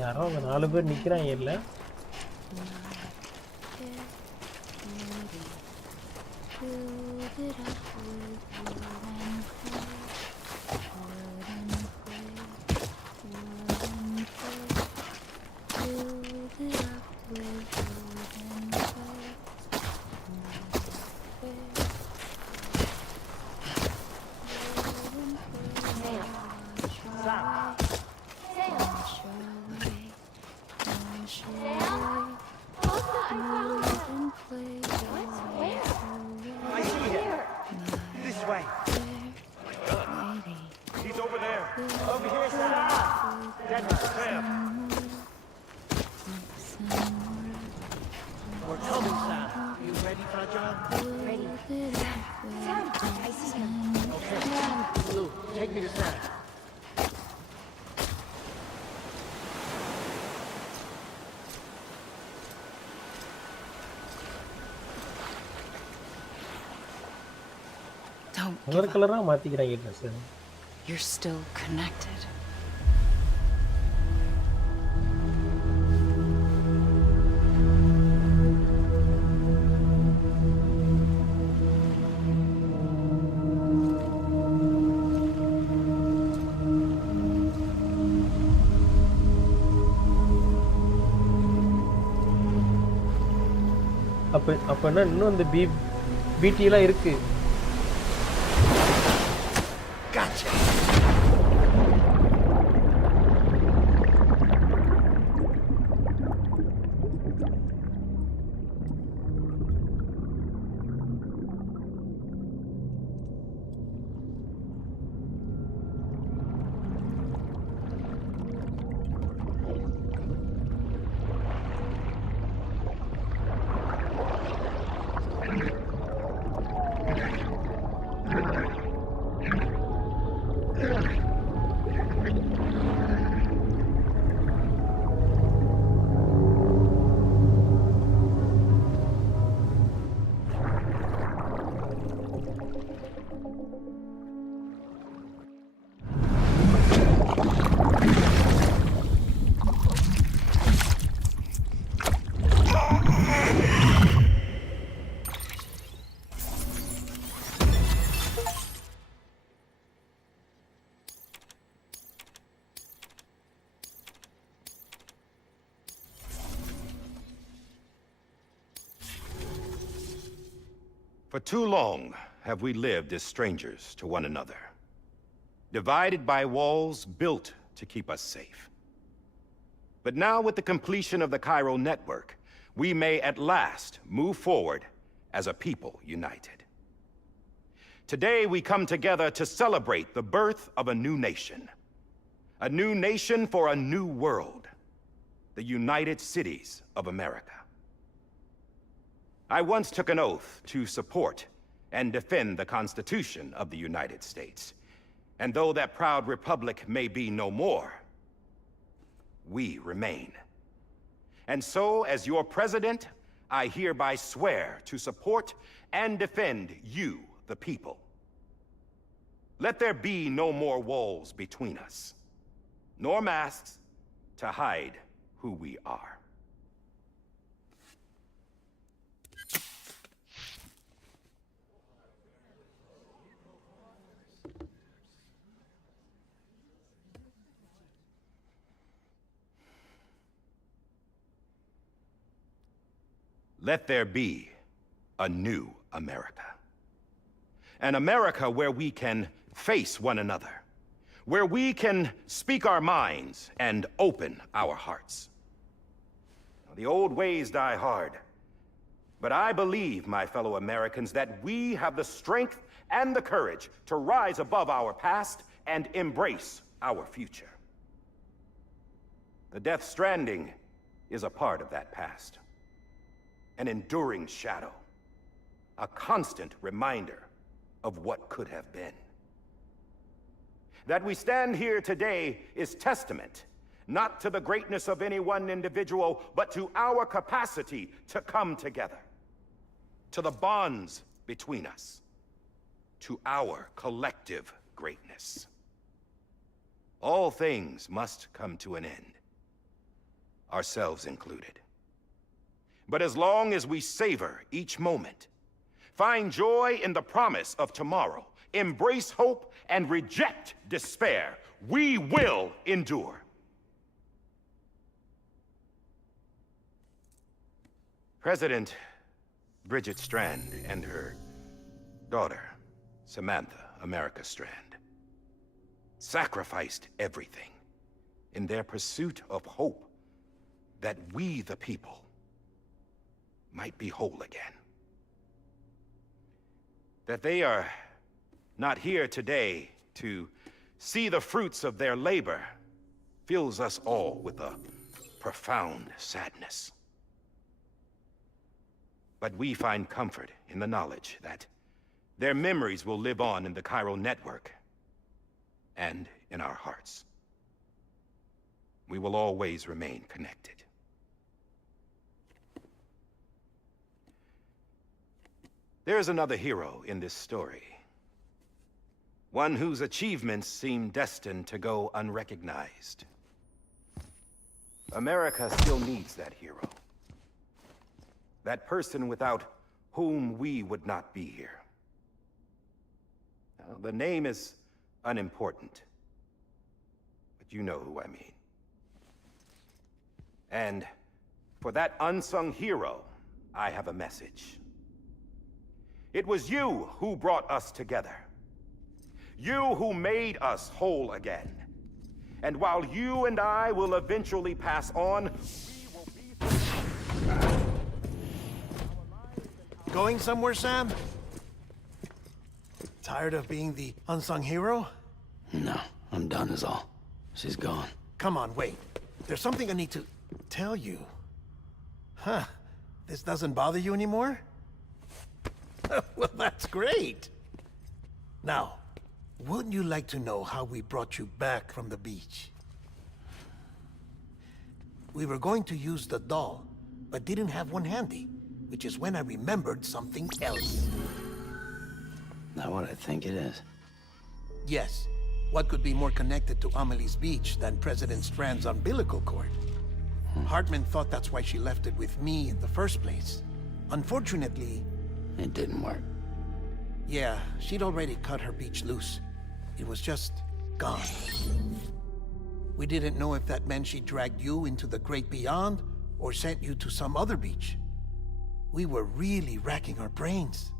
யாரோ அந்த 4 பேர் நிக்கிறாங்க இல்ல colour கலரா மாத்திக்கிறாங்க dress You're still connected. அப்ப என்ன இன்னும் அந்த பிடி எல்லாம் இருக்கு Gotcha. For too long have we lived as strangers to one another, divided by walls built to keep us safe. But now, with the completion of the Cairo network, we may at last move forward as a people united. Today, we come together to celebrate the birth of a new nation. A new nation for a new world. The United Cities of America. I once took an oath to support and defend the Constitution of the United States. And though that proud republic may be no more, we remain. And so, as your president, I hereby swear to support and defend you, the people. Let there be no more walls between us, nor masks to hide who we are. Let there be a new America. An America where we can face one another, where we can speak our minds and open our hearts. The old ways die hard, but I believe, my fellow Americans, that we have the strength and the courage to rise above our past and embrace our future. The Death Stranding is a part of that past. An enduring shadow, a constant reminder of what could have been. That we stand here today is testament, not to the greatness of any one individual, but to our capacity to come together, to the bonds between us, to our collective greatness. All things must come to an end, ourselves included. But as long as we savor each moment, find joy in the promise of tomorrow, embrace hope, and reject despair, we will endure. President Bridget Strand and her daughter, Samantha America Strand, sacrificed everything in their pursuit of hope that we, the people, might be whole again. That they are not here today to see the fruits of their labor fills us all with a profound sadness. But we find comfort in the knowledge that their memories will live on in the Cairo network and in our hearts. We will always remain connected. There's another hero in this story. One whose achievements seem destined to go unrecognized. America still needs that hero. That person without whom we would not be here. Now, the name is unimportant, but you know who I mean. And for that unsung hero, I have a message. It was you who brought us together. You who made us whole again. And while you and I will eventually pass on, we will be... Going somewhere, Sam? Tired of being the unsung hero? No, I'm done is all. She's gone. Come on, wait. There's something I need to tell you. Huh. This doesn't bother you anymore? Well, that's great. Now, wouldn't you like to know how we brought you back from the beach? We were going to use the doll, but didn't have one handy, which is when I remembered something else. Not what I think it is. Yes. What could be more connected to Amelie's beach than President Strand's umbilical cord? Hartman thought that's why she left it with me in the first place. Unfortunately... It didn't work. Yeah, she'd already cut her beach loose. It was just gone. We didn't know if that meant she dragged you into the great beyond, or sent you to some other beach. We were really racking our brains.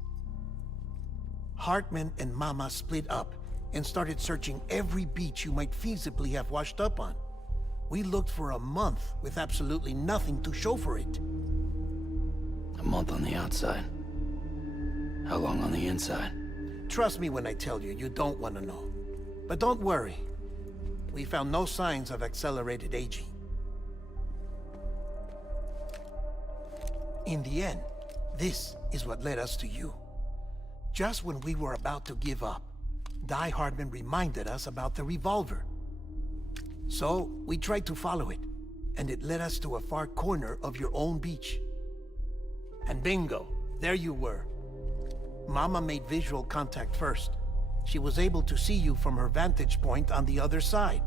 Hartman and Mama split up and started searching every beach you might feasibly have washed up on. We looked for a month with absolutely nothing to show for it. A month on the outside. How long on the inside? Trust me when I tell you, you don't want to know. But don't worry. We found no signs of accelerated aging. In the end, this is what led us to you. Just when we were about to give up, Die Hardman reminded us about the revolver. So, we tried to follow it, and it led us to a far corner of your own beach. And bingo, there you were. Mama made visual contact first. She was able to see you from her vantage point on the other side.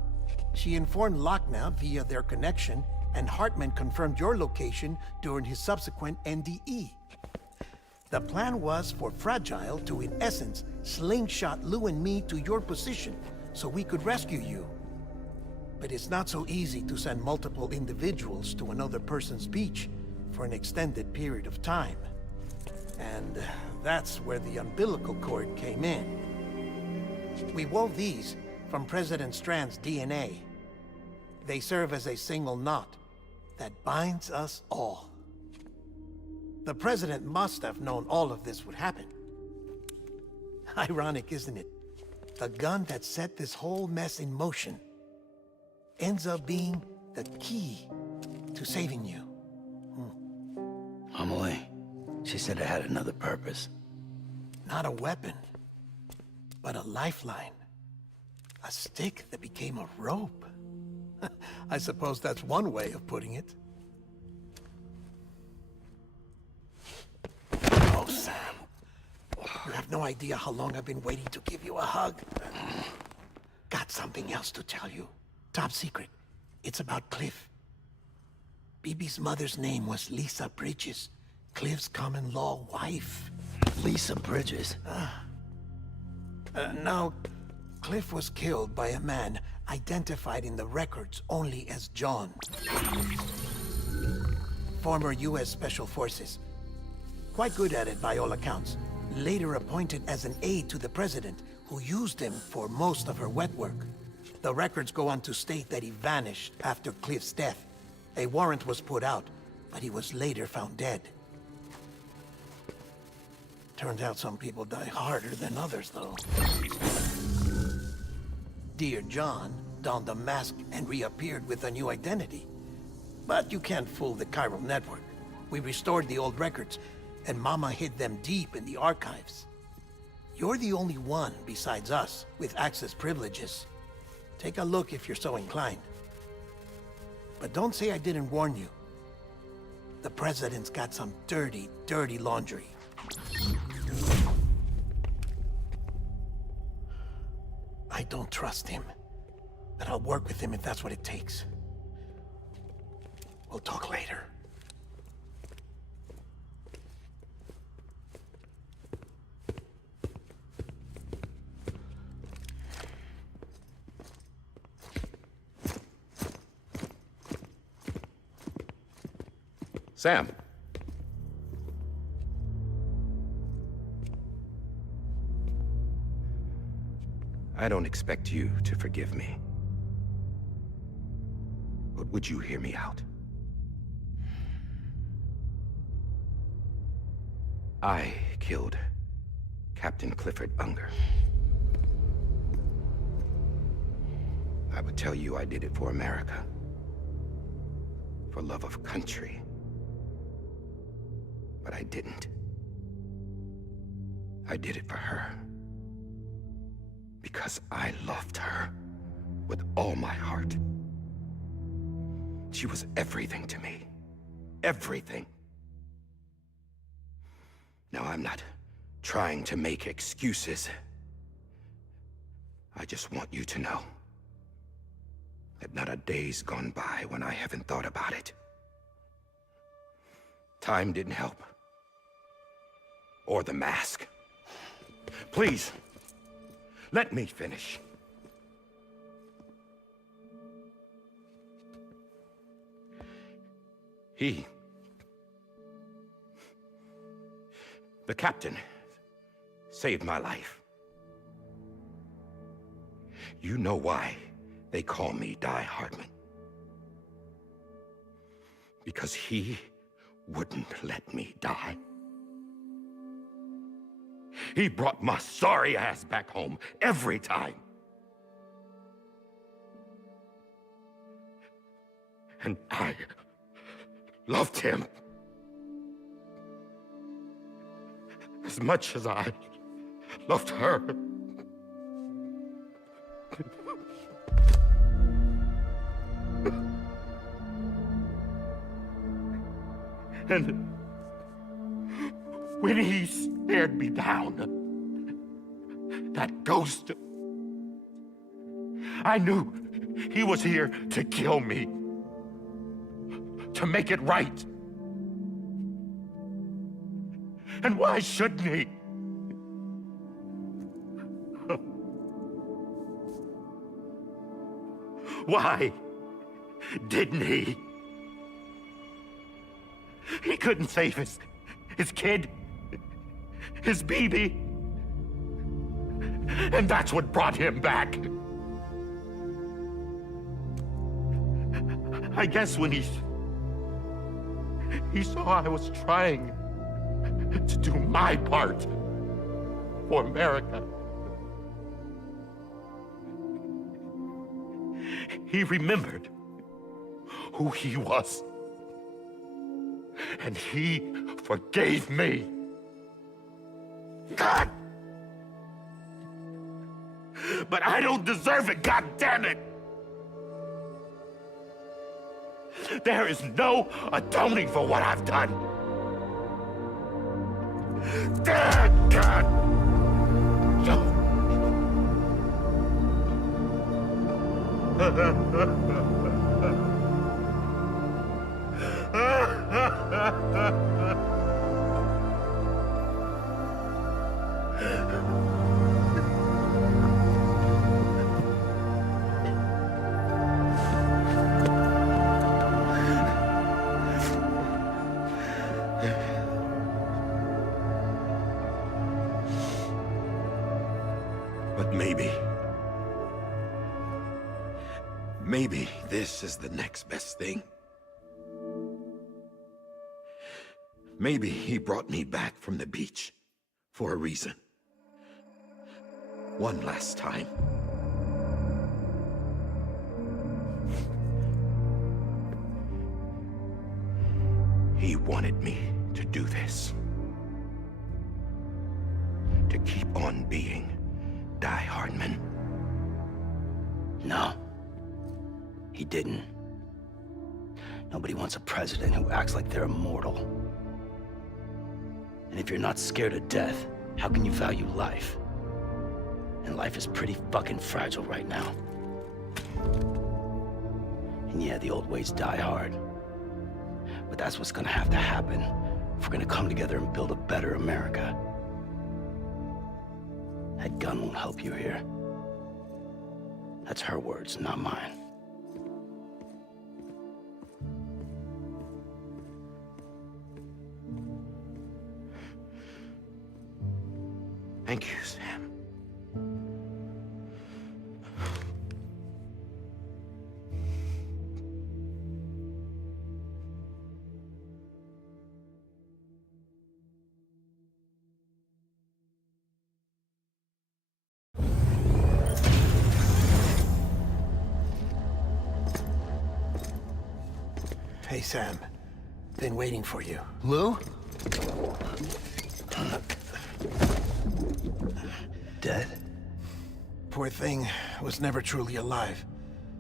She informed Lochna via their connection, and Hartman confirmed your location during his subsequent NDE. The plan was for Fragile to, in essence, slingshot Lou and me to your position so we could rescue you. But it's not so easy to send multiple individuals to another person's beach for an extended period of time. And that's where the umbilical cord came in. We wove these from President Strand's DNA. They serve as a single knot that binds us all. The President must have known all of this would happen. Ironic, isn't it? The gun that set this whole mess in motion ends up being the key to saving you. Amelie, she said it had another purpose. Not a weapon, but a lifeline. A stick that became a rope. I suppose that's one way of putting it. Oh, Sam. You have no idea how long I've been waiting to give you a hug. Got something else to tell you. Top secret. It's about Cliff. BB's mother's name was Lisa Bridges, Cliff's common-law wife. Lisa Bridges? Now, Cliff was killed by a man identified in the records only as John. Former U.S. Special Forces. Quite good at it by all accounts. Later appointed as an aide to the president, who used him for most of her wet work. The records go on to state that he vanished after Cliff's death. A warrant was put out, but he was later found dead. Turns out some people die harder than others, though. Dear John donned a mask and reappeared with a new identity. But you can't fool the chiral network. We restored the old records, and Mama hid them deep in the archives. You're the only one, besides us, with access privileges. Take a look if you're so inclined. But don't say I didn't warn you. The President's got some dirty, dirty laundry. I don't trust him, but I'll work with him if that's what it takes. We'll talk later. Sam. I don't expect you to forgive me. But would you hear me out? I killed Captain Clifford Unger. I would tell you I did it for America. For love of country. But I didn't. I did it for her. Because I loved her with all my heart. She was everything to me. Everything. Now, I'm not trying to make excuses. I just want you to know that not a day's gone by when I haven't thought about it. Time didn't help. Or the mask. Please, let me finish. The captain saved my life. You know why they call me Die Hardman. Because he wouldn't let me die. He brought my sorry ass back home every time. And I loved him as much as I loved her. And when he stared me down, that ghost, I knew he was here to kill me, to make it right. And why shouldn't he? Why didn't he? He couldn't save his kid, his baby. And that's what brought him back. I guess when he saw I was trying to do my part for America, he remembered who he was. And he forgave me. God! But I don't deserve it, God damn it! There is no atoning for what I've done. Damn, God! But maybe this is the next best thing. Maybe he brought me back from the beach for a reason. One last time. He wanted me to do this. To keep on being Die Hardman. No. He didn't. Nobody wants a president who acts like they're immortal. And if you're not scared of death, how can you value life? And life is pretty fucking fragile right now. And yeah, the old ways die hard. But that's what's gonna have to happen if we're gonna come together and build a better America. That gun won't help you here. That's her words, not mine. Thank you, Sam. Hey, Sam. Been waiting for you. Lou? Dead? Poor thing was never truly alive.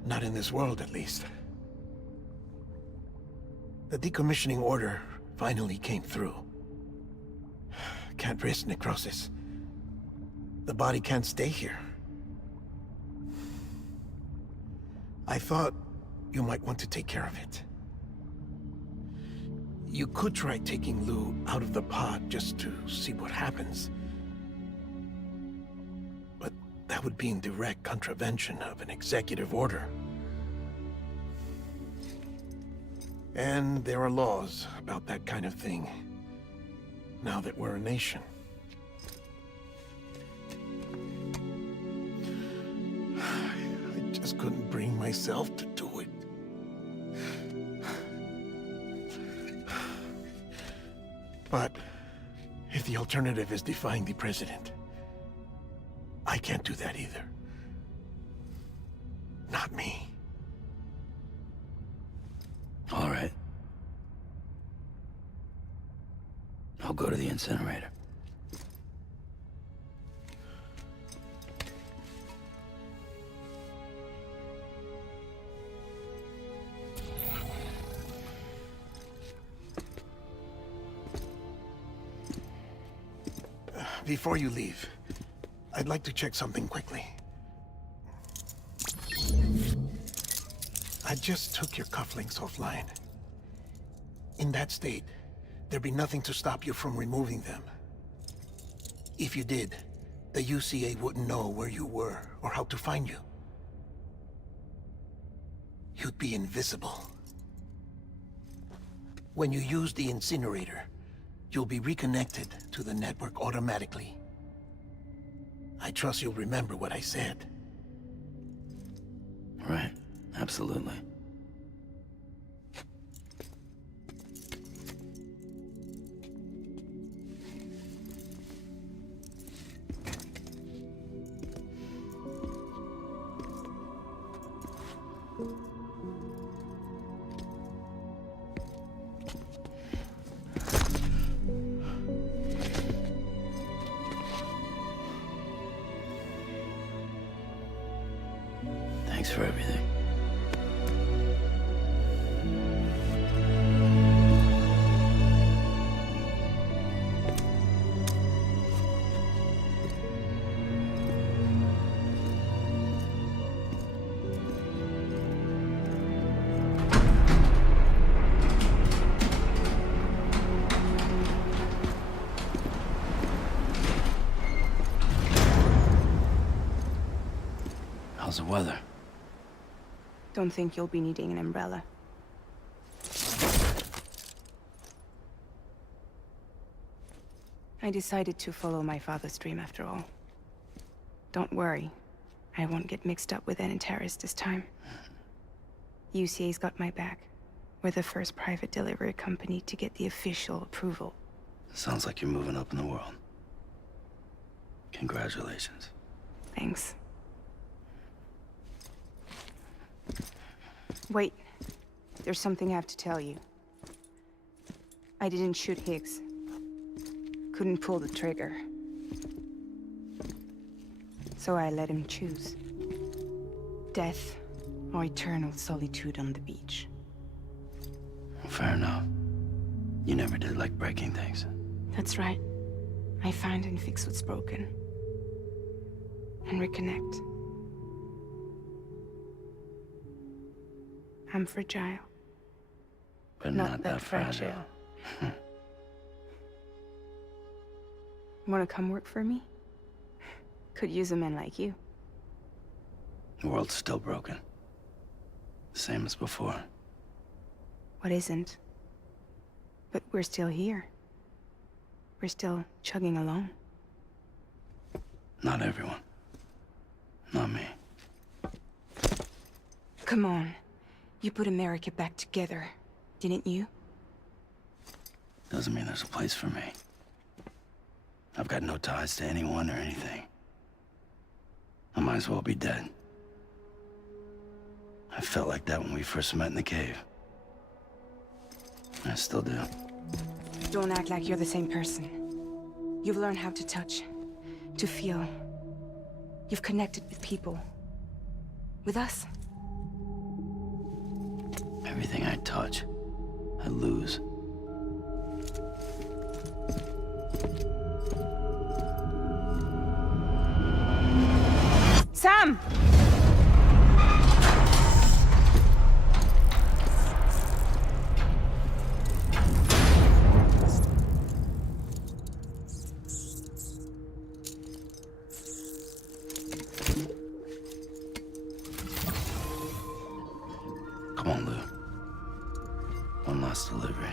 Not in this world, at least. The decommissioning order finally came through. Can't risk necrosis. The body can't stay here. I thought you might want to take care of it. You could try taking Lou out of the pod just to see what happens. But that would be in direct contravention of an executive order. And there are laws about that kind of thing, now that we're a nation. couldn't bring myself to do it. But if the alternative is defying the president, I can't do that either. Not me. All right. I'll go to the incinerator. Before you leave, I'd like to check something quickly. I just took your cufflinks offline. In that state, there'd be nothing to stop you from removing them. If you did, the UCA wouldn't know where you were or how to find you. You'd be invisible. When you use the incinerator, you'll be reconnected to the network automatically. I trust you'll remember what I said. Right. Absolutely. Thanks for everything. How's the weather? Don't think you'll be needing an umbrella. I decided to follow my father's dream after all. Don't worry, I won't get mixed up with any terrorists this time. UCA's got my back. We're the first private delivery company to get the official approval. Sounds like you're moving up in the world. Congratulations. Thanks. Wait, there's something I have to tell you. I didn't shoot Higgs. Couldn't pull the trigger. So I let him choose. Death or eternal solitude on the beach. Fair enough. You never did like breaking things. That's right. I find and fix what's broken. And reconnect. I'm fragile. But not that fragile. Wanna come work for me? Could use a man like you. The world's still broken. Same as before. What isn't? But we're still here. We're still chugging along. Not everyone. Not me. Come on. You put America back together, didn't you? Doesn't mean there's a place for me. I've got no ties to anyone or anything. I might as well be dead. I felt like that when we first met in the cave. I still do. Don't act like you're the same person. You've learned how to touch, to feel. You've connected with people. With us. Everything I touch, I lose. Sam! Come on, Lou. One last delivery.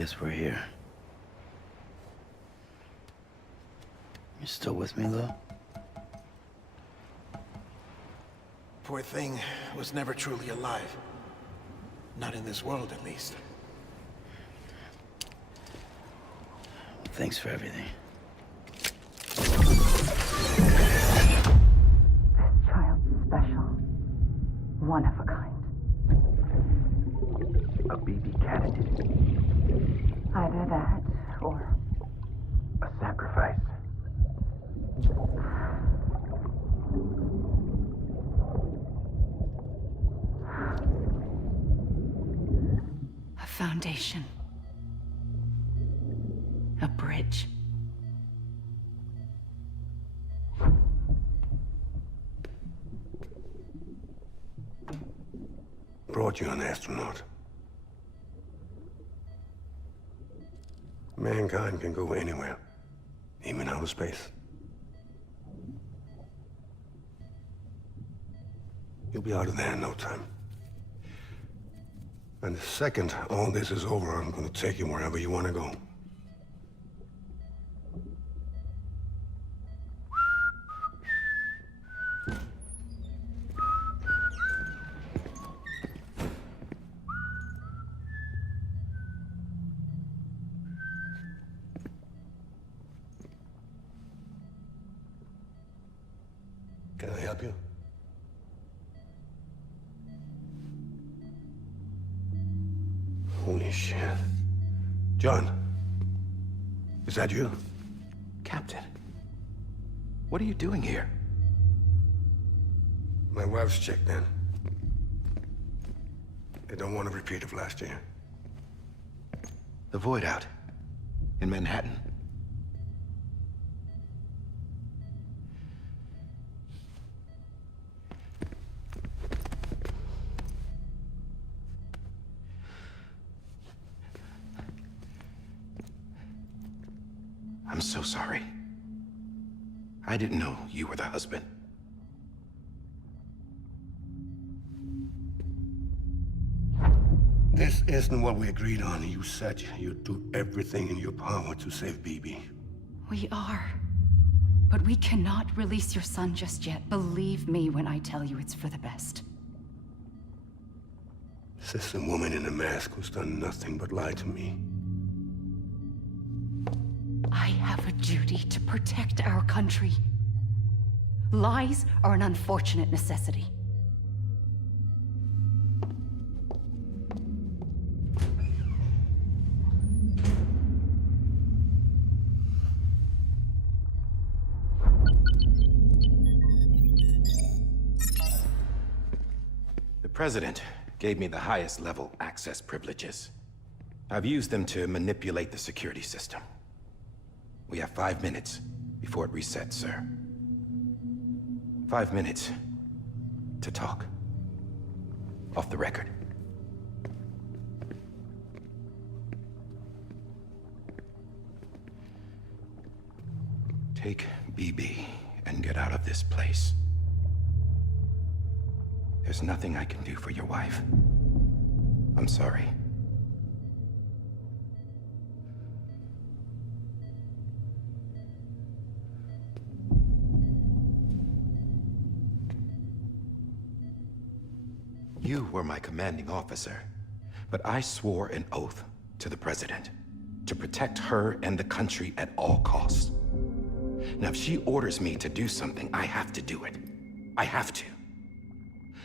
guess we're here. You still with me, though? Poor thing was never truly alive. Not in this world, at least. Thanks for everything. Child's special. One of a kind. A BB candidate. Either that, or A sacrifice. A foundation. A bridge. Brought you an astronaut. Mankind can go anywhere, even outer space. You'll be out of there in no time. And the second all this is over, I'm gonna take you wherever you want to go. Can I help you? Holy shit. John, is that you? Captain, what are you doing here? My wife's checked in. They don't want a repeat of last year. The Void Out. In Manhattan. I'm so sorry. I didn't know you were the husband. This isn't what we agreed on. You said you'd do everything in your power to save BB. We are. But we cannot release your son just yet. Believe me when I tell you it's for the best. This is a woman in a mask who's done nothing but lie to me. I have a duty to protect our country. Lies are an unfortunate necessity. The President gave me the highest level access privileges. I've used them to manipulate the security system. We have 5 minutes before it resets, sir. 5 minutes to talk. Off the record. Take BB and get out of this place. There's nothing I can do for your wife. I'm sorry. You were my commanding officer, but I swore an oath to the President to protect her and the country at all costs. Now, if she orders me to do something, I have to do it. I have to.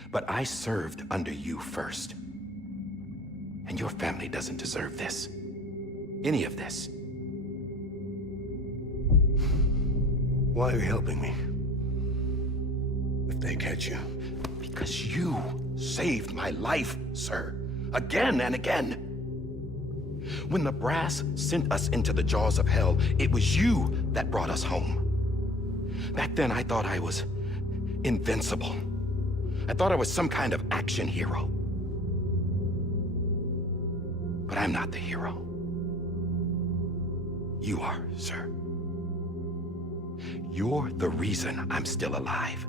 But I served under you first. And your family doesn't deserve this. Any of this. Why are you helping me? If they catch you. Because you saved my life, sir. Again and again. When the brass sent us into the jaws of hell, it was you that brought us home. Back then, I thought I was invincible. I thought I was some kind of action hero. But I'm not the hero. You are, sir. You're the reason I'm still alive.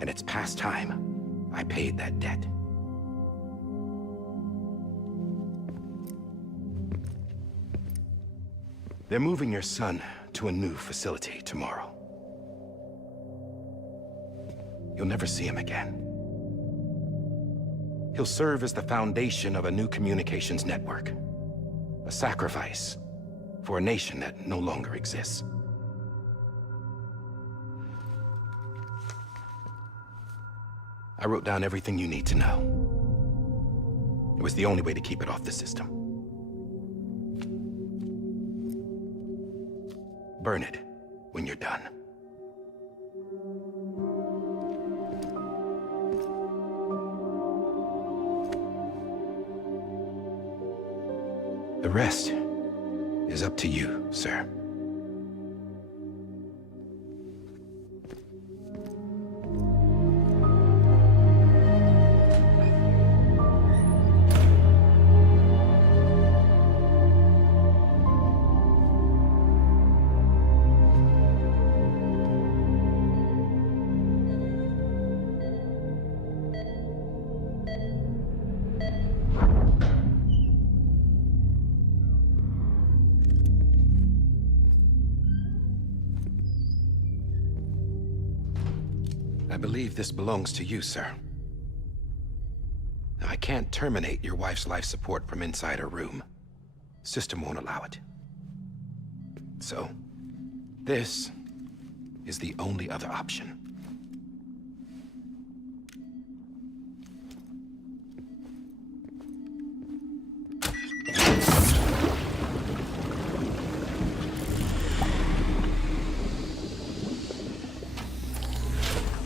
And it's past time I paid that debt. They're moving your son to a new facility tomorrow. You'll never see him again. He'll serve as the foundation of a new communications network. A sacrifice for a nation that no longer exists. I wrote down everything you need to know. It was the only way to keep it off the system. Burn it when you're done. The rest is up to you, sir. I believe this belongs to you, sir. Now, I can't terminate your wife's life support from inside her room. System won't allow it. So, this is the only other option.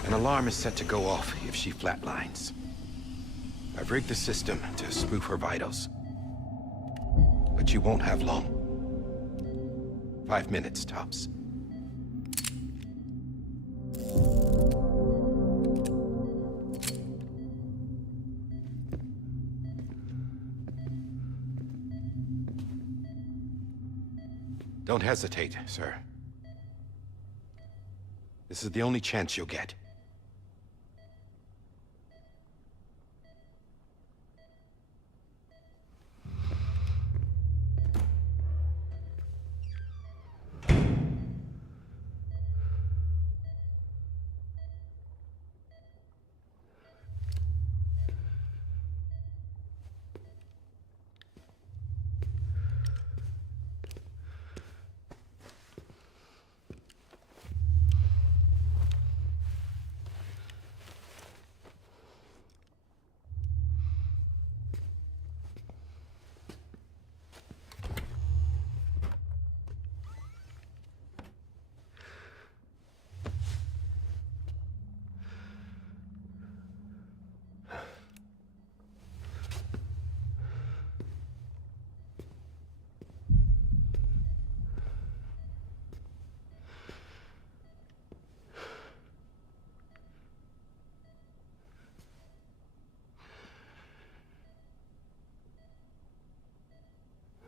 An alarm is set to go off if she flatlines. I've rigged the system to spoof her vitals. But you won't have long. 5 minutes, tops. Don't hesitate, sir. This is the only chance you'll get.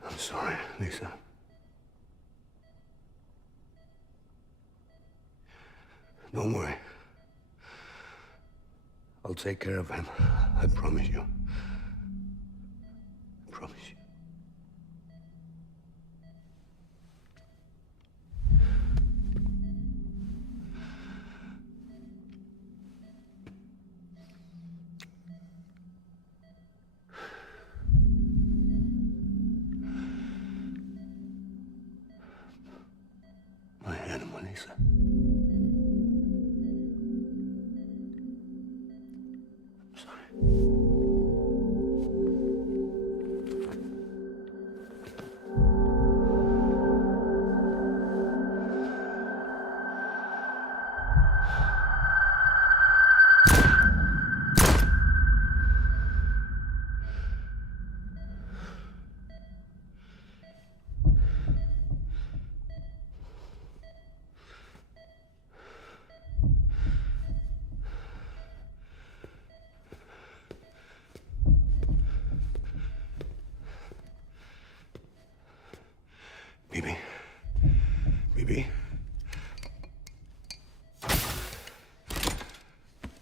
I'm sorry, Lisa. Don't worry. I'll take care of him. I promise you. I promise you. My animal, Lisa. I'm sorry. BB. BB.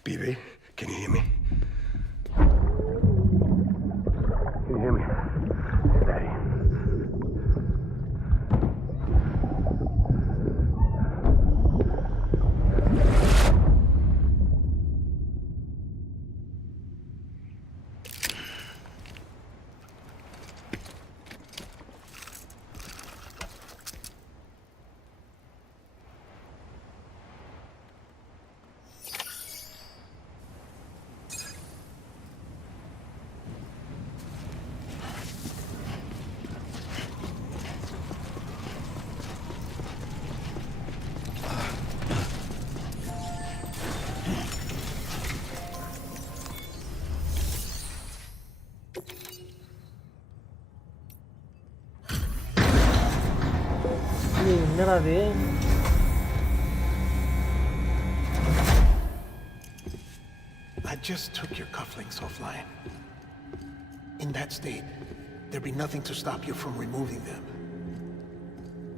BB, can you hear me? Can you hear me? Daddy. என்னடா அது? I just took your cufflinks offline. In that state, there'd be nothing to stop you from removing them.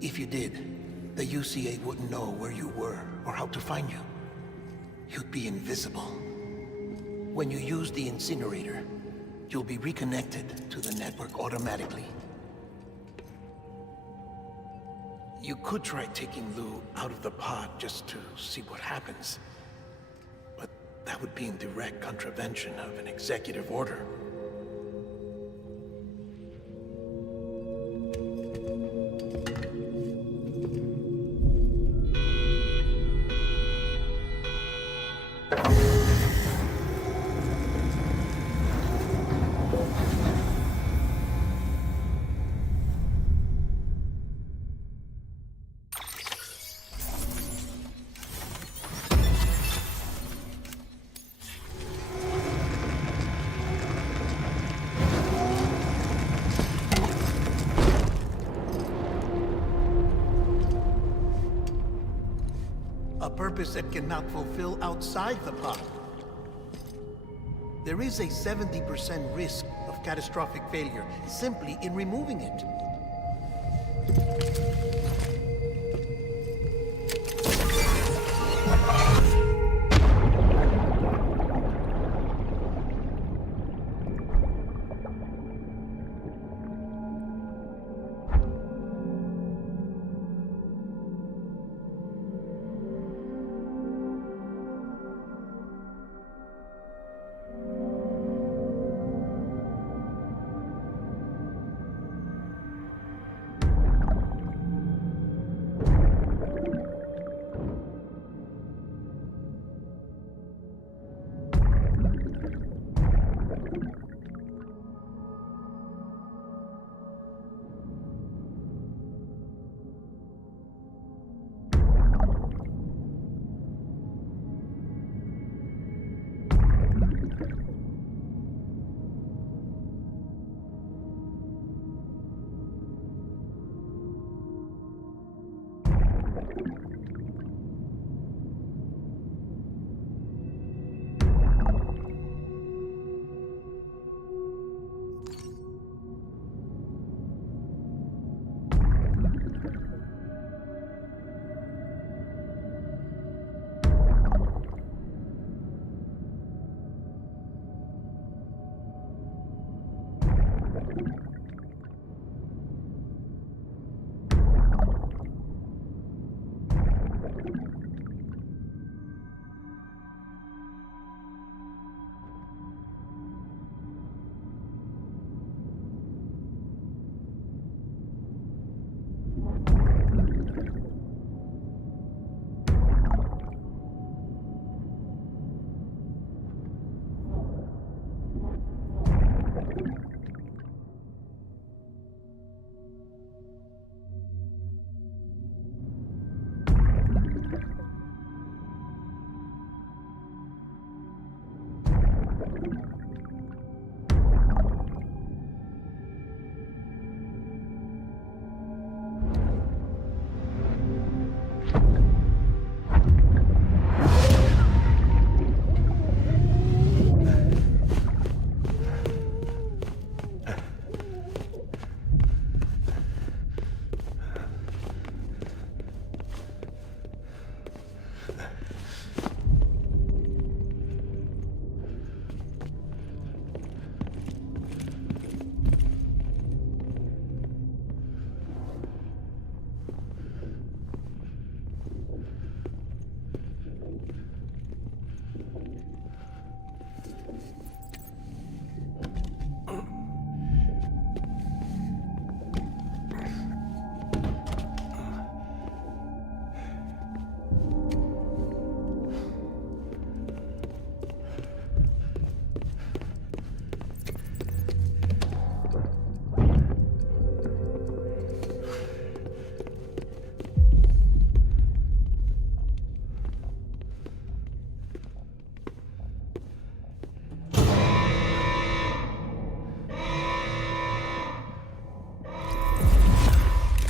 If you did, the UCA wouldn't know where you were or how to find you. You'd be invisible. When you use the incinerator, you'll be reconnected to the network automatically. You could try taking Lou out of the pod just to see what happens. But that would be in direct contravention of an executive order. A purpose that cannot fulfill outside the pod. There is a 70% risk of catastrophic failure simply in removing it.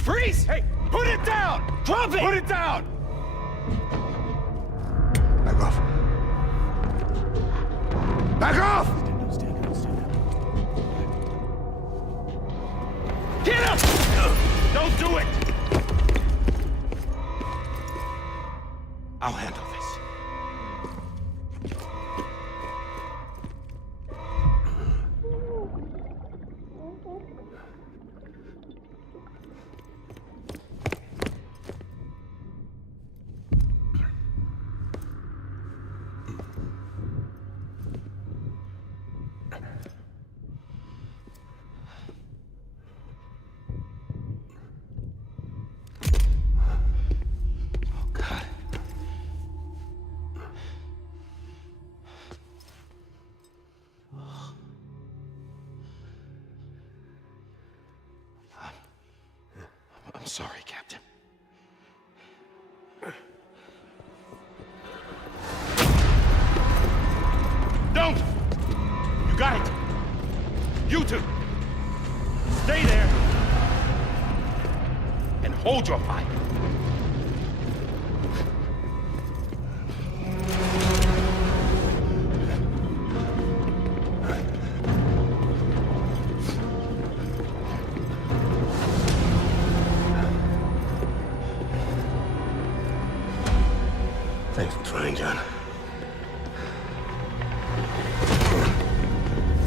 Freeze! Hey, put it down! Drop it! Put it down! Back off. Back off! Get up! Don't do it! I'll handle this. I'm sorry, Captain. Don't! You got it! You two! Stay there! And hold your fire! Thanks for trying, John.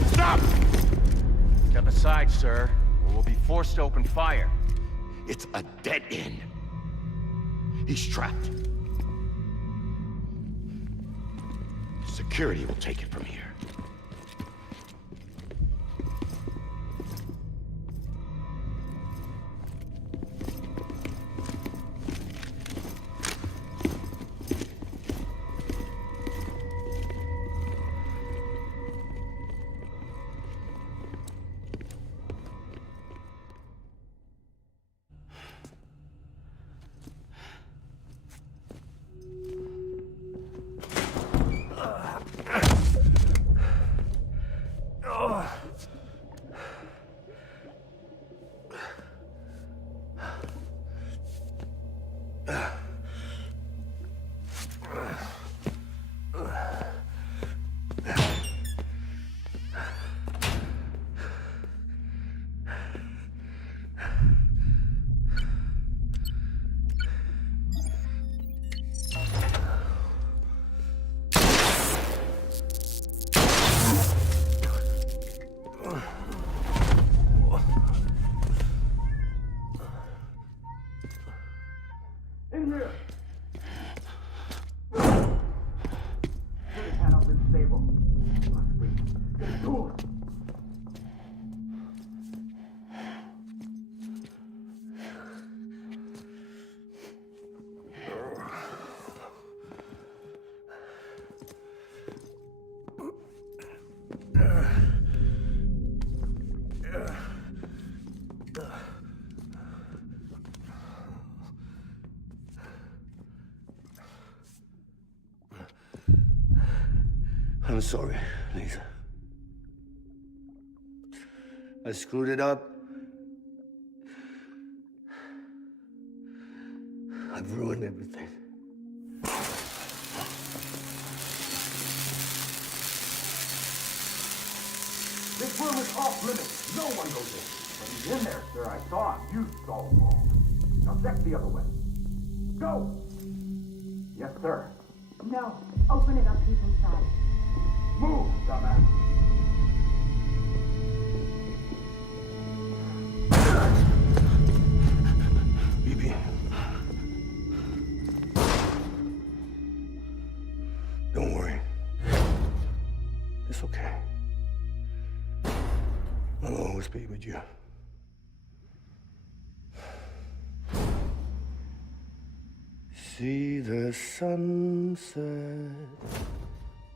Stop! Step aside, sir, or we'll be forced to open fire. It's a dead end. He's trapped. Security will take it from here. I'm sorry, Lisa. I screwed it up. I've ruined everything. This room is off limits. No one goes in. But he's in there, sir. I saw him. You saw him all. Now check the other way. Go! Yes, sir. No. Open it up. He's inside. Move, dumbass. BB. Don't worry. It's okay. I'll always be with you. See the sunset,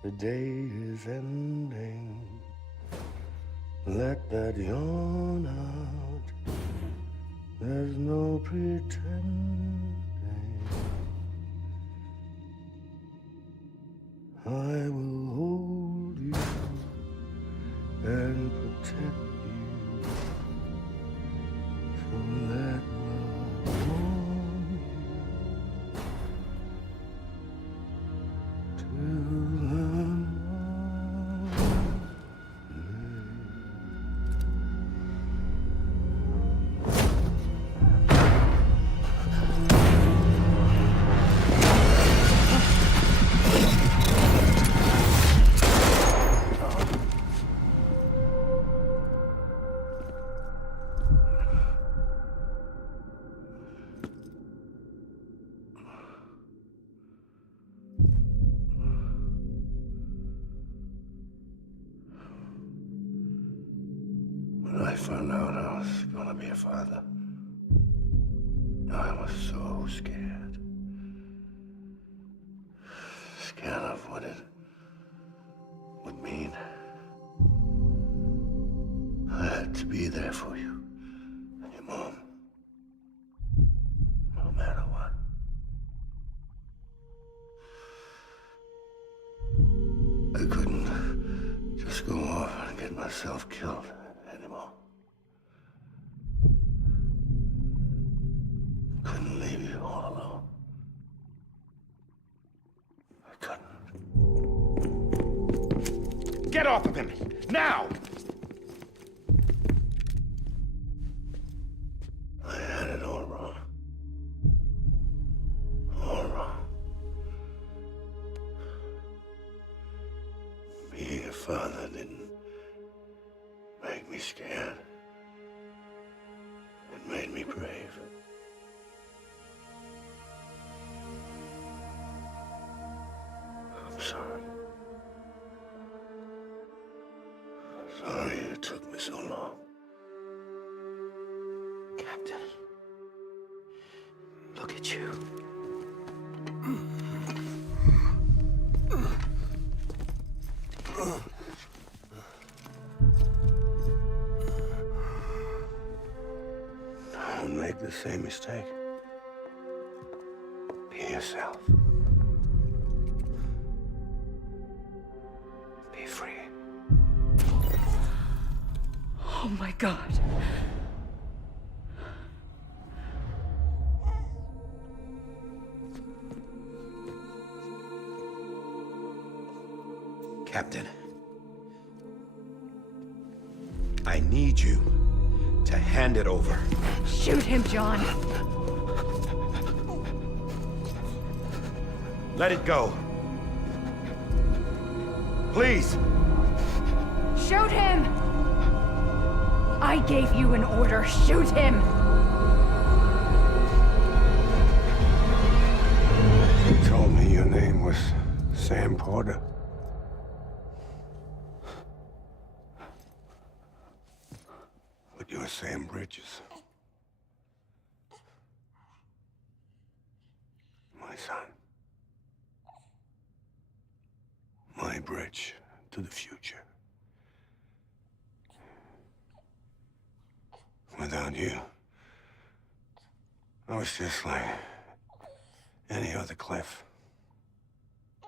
the day is ending. Let that yawn out, there's no pretending. I will hold you and protect you. So let love warm I found out I was gonna be a father, I was so scared. Scared of what it would mean. I had to be there for you and your mom, no matter what. I couldn't just go off and get myself killed anymore. Couldn't leave you all alone. I couldn't. Get off of him! Now! I had it all wrong. All wrong. Being a father didn't make me scared. It made me brave. I'm sorry. Sorry it took me so long. Captain. Look at you. Don't make the same mistake. Be yourself. Be free. Oh my God. Captain, I need you to hand it over. Shoot him, John. Let it go. Please. Shoot him! I gave you an order. Shoot him! You told me your name was Sam Porter. But you're Sam Bridges. My son. My bridge to the future. Without you, I was just like any other Cliff. A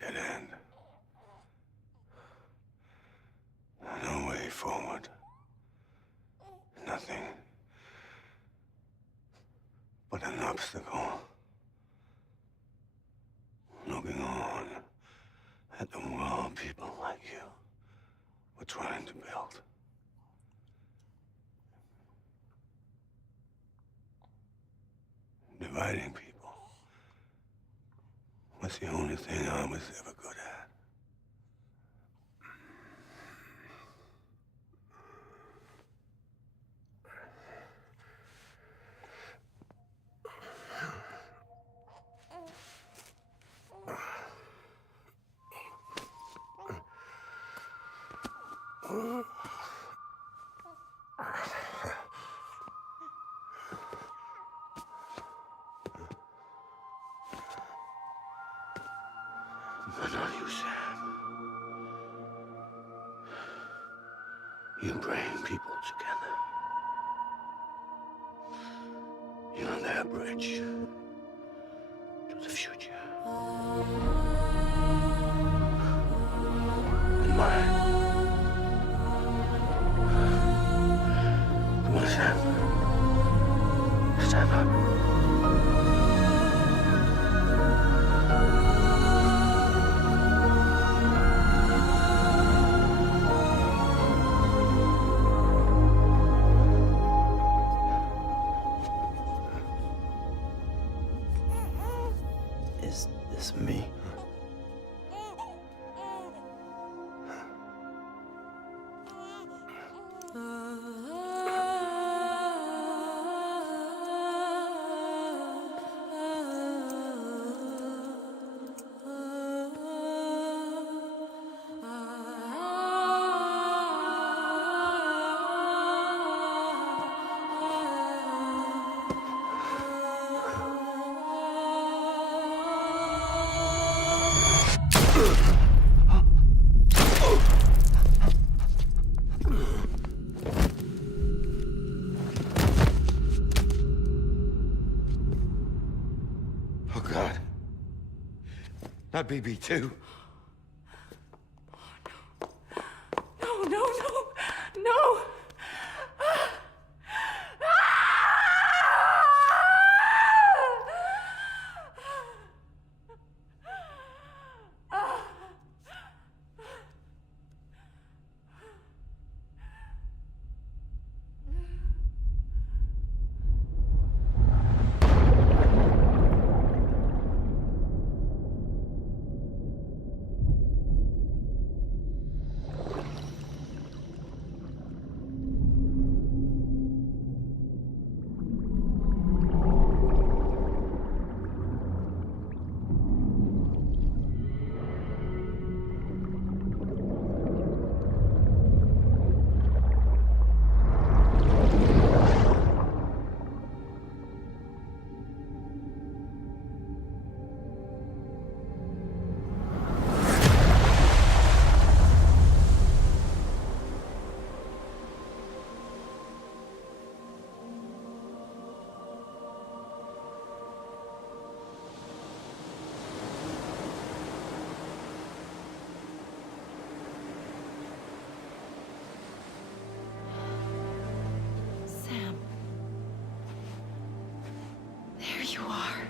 dead end. No way forward. Nothing but an obstacle. Looking on at the world people like you were trying to build. Dividing people was the only thing I was ever good at. But not you, Sam. You bring people together. You're their bridge to the future. And mine. Come on, Sam. Stand up. Is this me? Not BB too. No, no, no, no! Sam. There you are.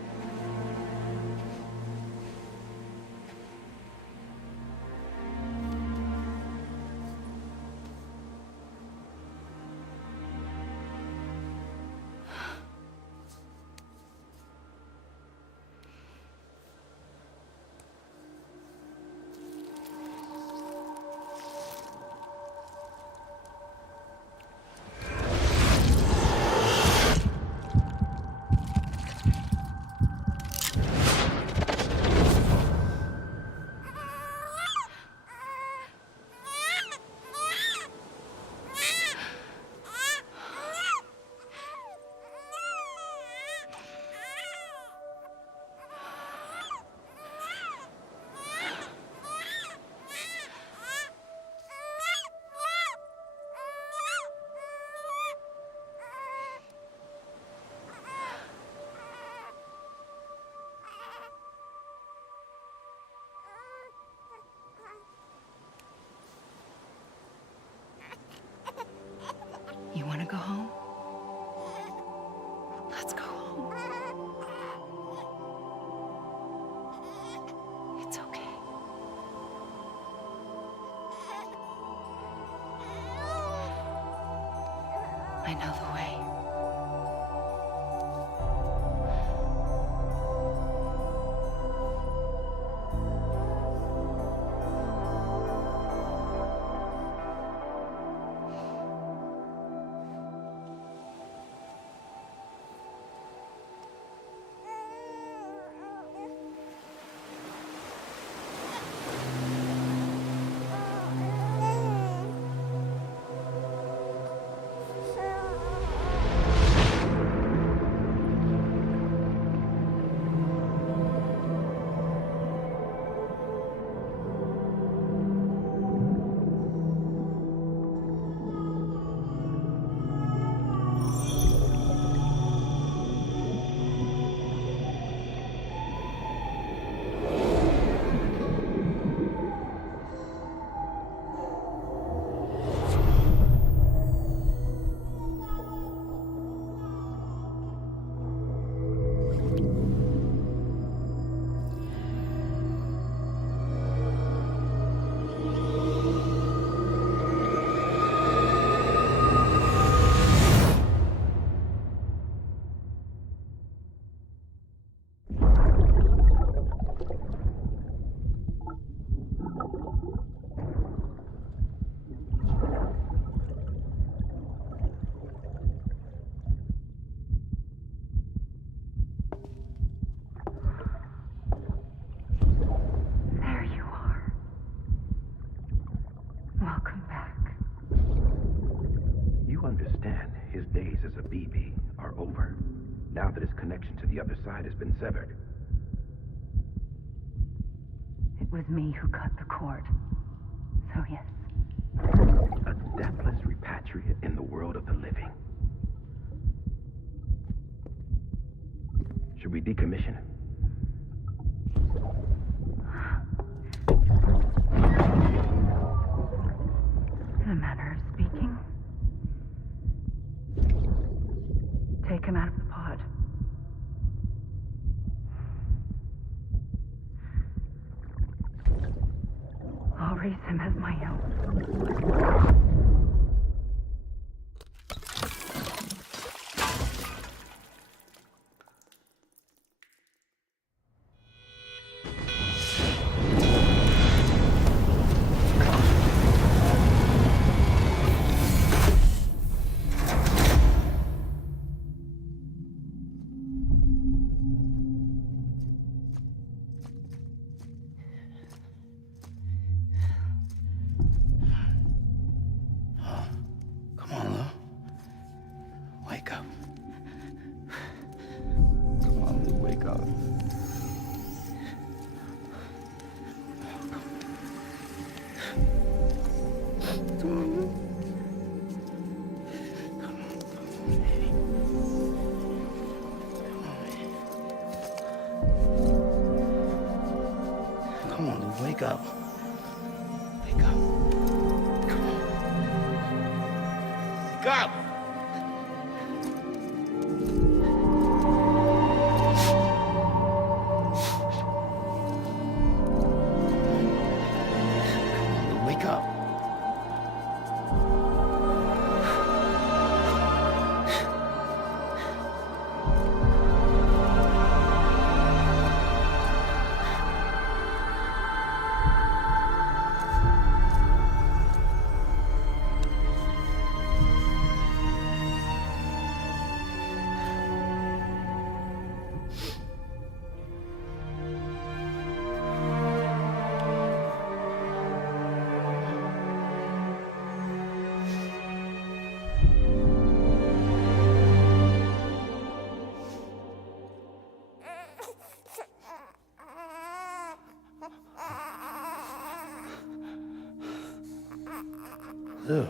You want to go home? Let's go home. It's okay. I know the way. now that his connection to the other side has been severed. It was me who cut the cord. So yes. A deathless repatriate in the world of the living. Should we decommission him? Come on, Lou. Wake up. Come on, Lou, wake up. Come on, Lou, wake up. Wake up. Come on. Wake up! Come on, Lou, wake up. Lou.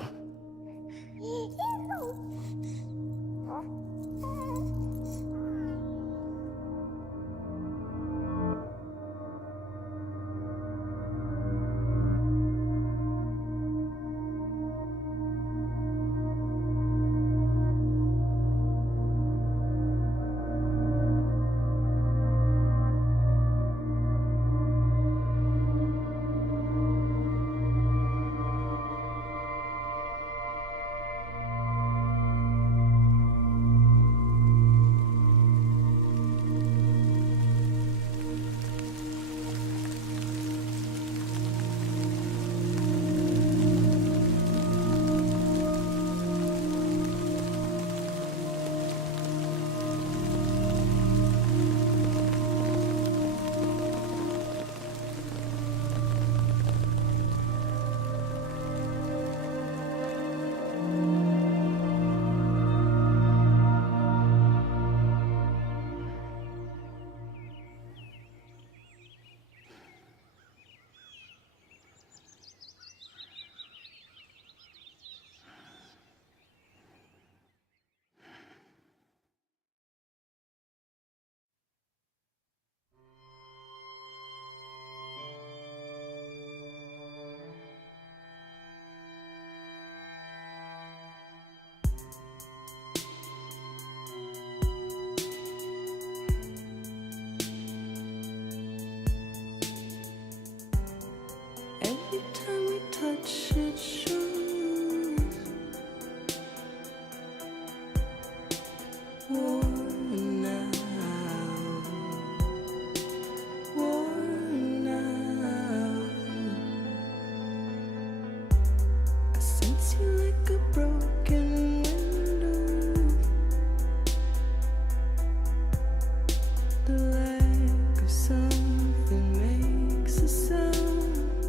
Every time we touch it shows. War now, war now. I sense you like a broken window. The lack of something makes a sound.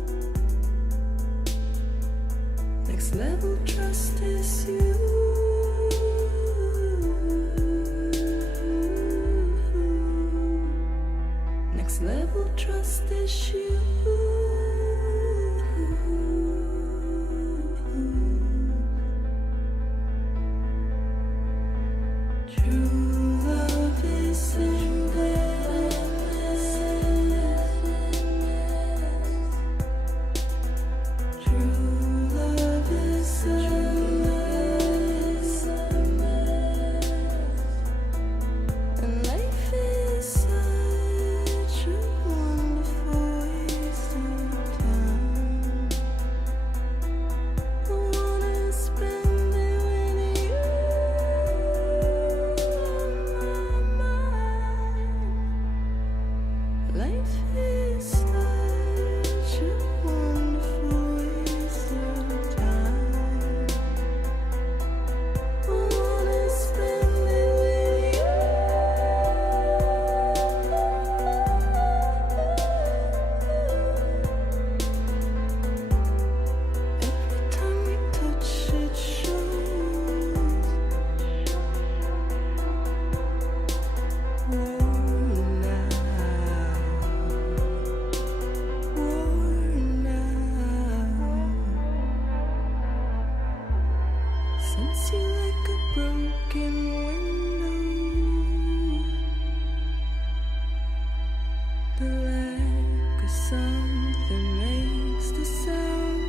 Next level trust is you. Next level trust is you. True love is endless. True love is endless. And life is such a wonderful waste. sense you like a broken window. The lack of something makes the sound.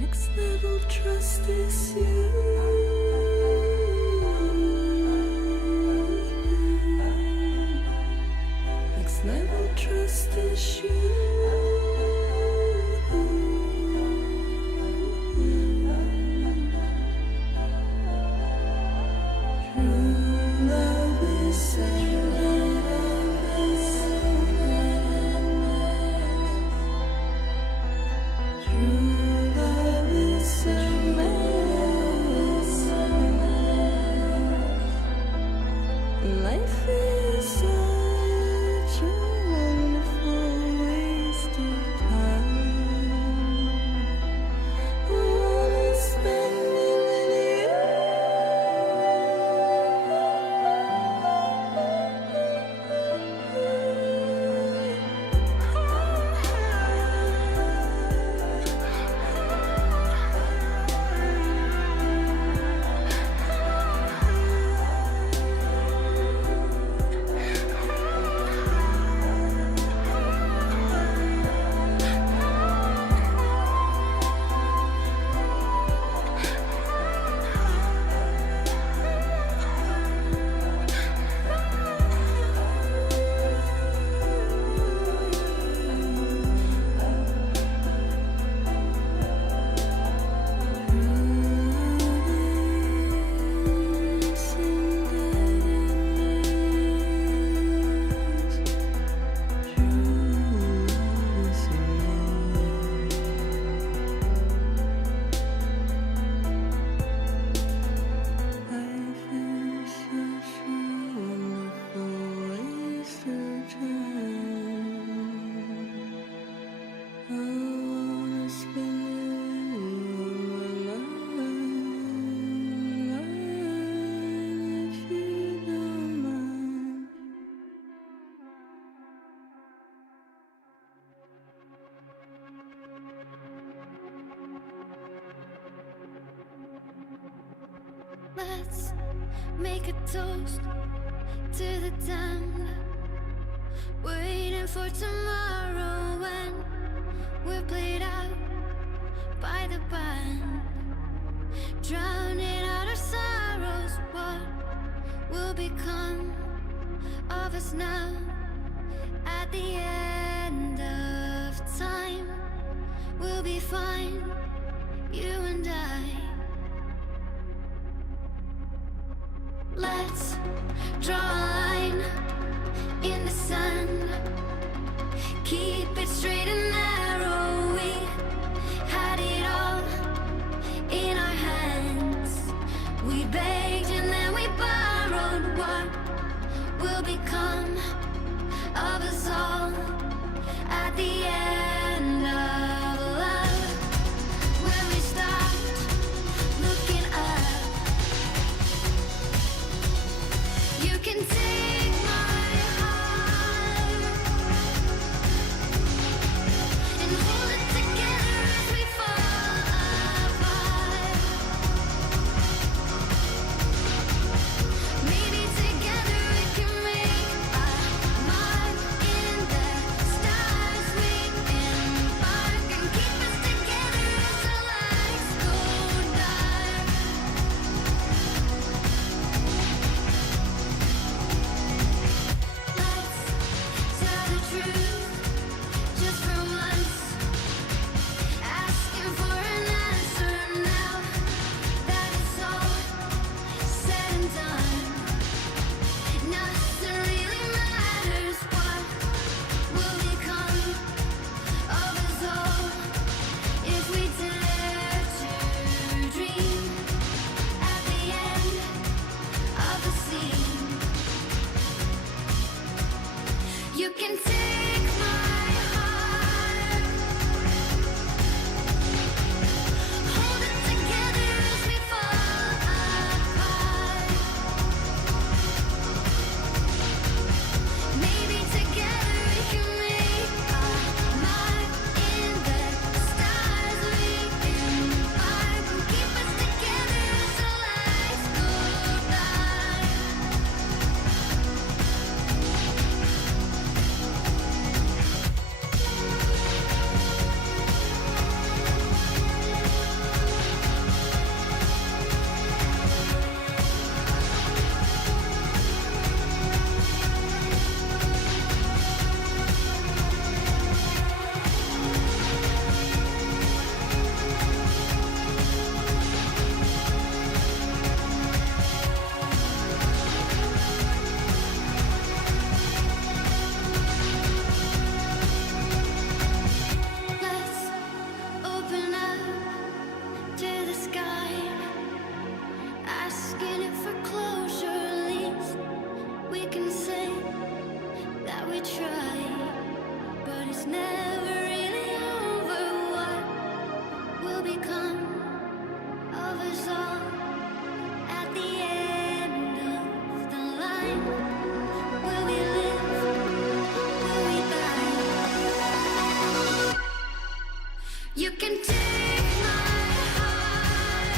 Next level trust is you. Next level trust is you. Life is such a wonderful waste of time. I wanna spend it with Let's make a toast to the damned, waiting for tomorrow when we're played out by the band, drowning out our sorrows. What will become of us now at the end of time? We'll be fine, you and I. Let's draw a line in the sand, keep it straight and narrow. We had it all in our hands. We begged and then we borrowed. What will become of us all at the end of love? When we stopped You can take my heart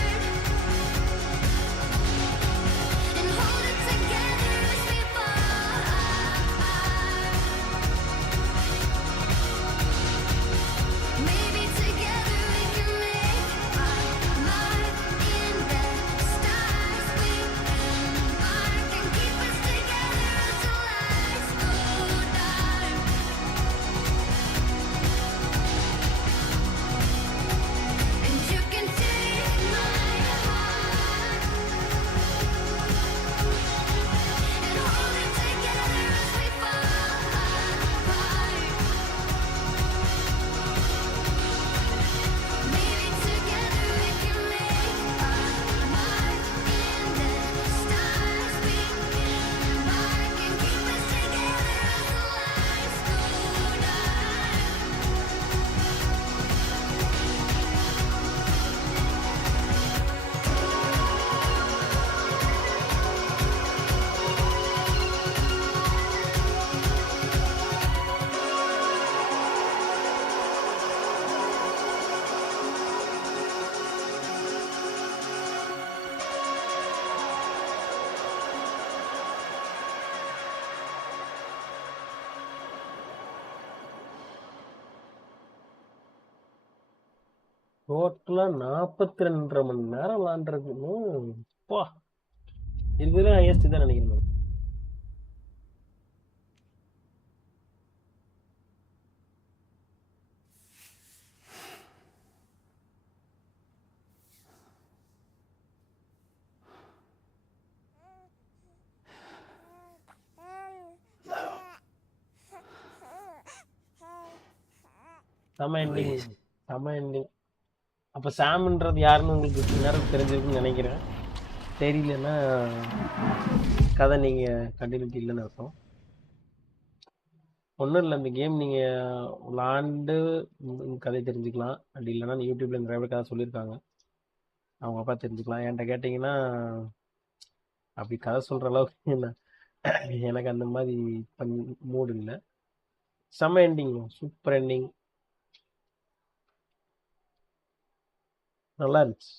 and hold it together as we fall apart. Maybe together we can make our mark in the stars. We embark and keep us together until lights go dark. And you can take my heart and hold it together as we fall apart. Maybe together we can make our mark in the stars. We embark and keep us together until lights go dark. டோட்டலா 42 மணி நேரம் விளாண்டுருக்குன்னு பா இதுவே highest தான் நினைக்கிறேன். செம ending, செம ending. அப்போ சாம்ன்றது யாருன்னு உங்களுக்கு நேரம் தெரிஞ்சிருக்குன்னு நினைக்கிறேன். தெரியலன்னா கதை நீங்கள் கண்டினியூட்டி இல்லைன்னு அர்த்தம். ஒன்றும் இல்லை, இந்த கேம் நீங்கள் விளாண்டு கதை தெரிஞ்சுக்கலாம். அப்படி இல்லைன்னா யூடியூப்ல நிறைய பேர் கதை சொல்லியிருக்காங்க, அவங்க அப்பா தெரிஞ்சுக்கலாம். என்கிட்ட கேட்டிங்கன்னா அப்படி கதை சொல்கிற அளவுக்கு என்ன எனக்கு அந்த மாதிரி மூடு இல்லை. செம்ம எண்டிங், சூப்பர் எண்டிங், நல்லா இருந்துச்சு.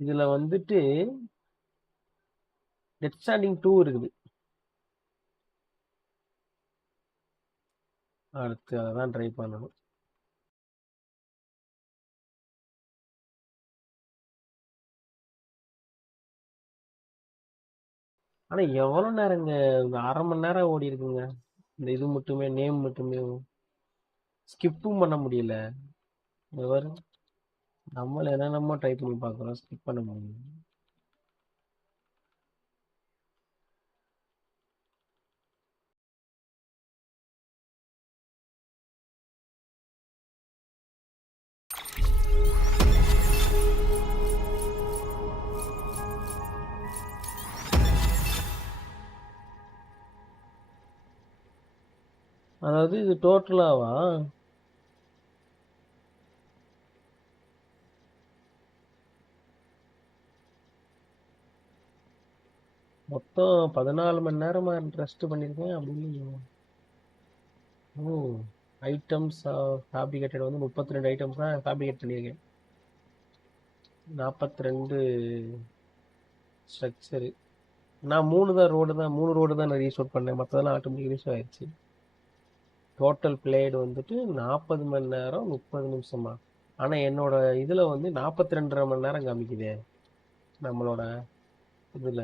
இதில் வந்துட்டு டெத் ஸ்டாண்டிங் 2 இருக்குது. அடுத்து அதை தான் ட்ரை பண்ணணும். ஆனால் எவ்வளோ நேரங்க, 1/2 மணி நேரம் ஓடி இருக்குங்க இந்த இது மட்டுமே, நேம் மட்டுமே. ஸ்கிப்பும் பண்ண முடியல. எவர் நம்மள என்னென்னமோ ட்ரை பண்ணி பார்க்குறோம், ஸ்கிப் பண்ண முடியும். அதாவது இது டோட்டலாவா? மொத்தம் 14 மணி நேரமா ரெஸ்ட் பண்ணியிருக்கேன் அப்படின்னு. ஓ, ஐட்டம்ஸ் ஃபேப்ரிகேட்டட் வந்து 32 ஐட்டம்ஸ் தான் ஃபேப்ரிகேட் பண்ணியிருக்கேன். 42 ஸ்ட்ரக்சரு. நான் 3 ரோடு தான் நான் ரீஸ்டோர் பண்ணேன், மற்றதெல்லாம் ஆட்டோமேட்டிக் ரீஸ்டோர் ஆயிடுச்சு. டோட்டல் பிளேடு வந்துட்டு 40 மணி நேரம் 30 நிமிஷமா. ஆனால் என்னோட இதில் வந்து 42.5 மணி நேரம் காமிக்குதே நம்மளோட இதில்.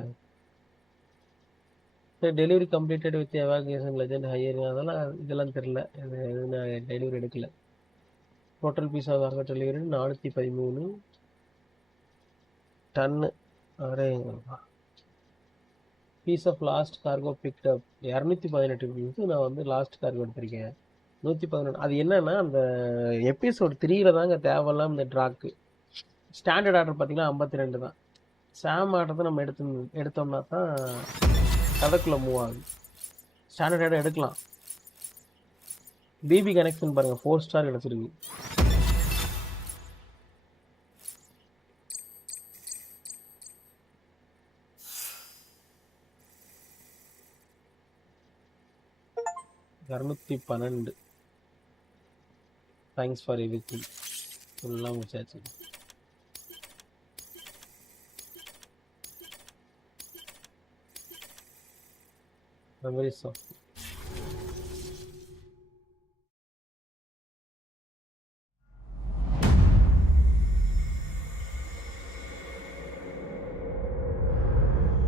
Delivery completed with evacuation legend higher, அதெல்லாம் இதெல்லாம் தெரில, இது நான் டெலிவரி எடுக்கல. Total piece of cargo delivery 413 ton. அரே, piece of last cargo picked up 218 piece. நான் வந்து லாஸ்ட் கார்கோ எடுத்திருக்கேன் 111. அது என்னன்னா, அந்த எபிசோட் 3ல தாங்க தேவையில்லாம் இந்த ட்ராக்கு. ஸ்டாண்டர்ட் ஆர்டர் பார்த்தீங்கன்னா 52 தான். சாம் ஆர்டர் நம்ம எடுத்தோம்னா தான் கதைக்குள்ளே மூவ் ஆகுது. ஸ்டாண்டர்ட் ஆர்டர் எடுக்கலாம். பிபி கனெக்ஷன் பாருங்கள், 4 ஸ்டார் கிடச்சிருக்கு. $212. Thanks for everything. ஃபுல்லாக முடிச்சாச்சு. மெமரிஸ் ஆஃப்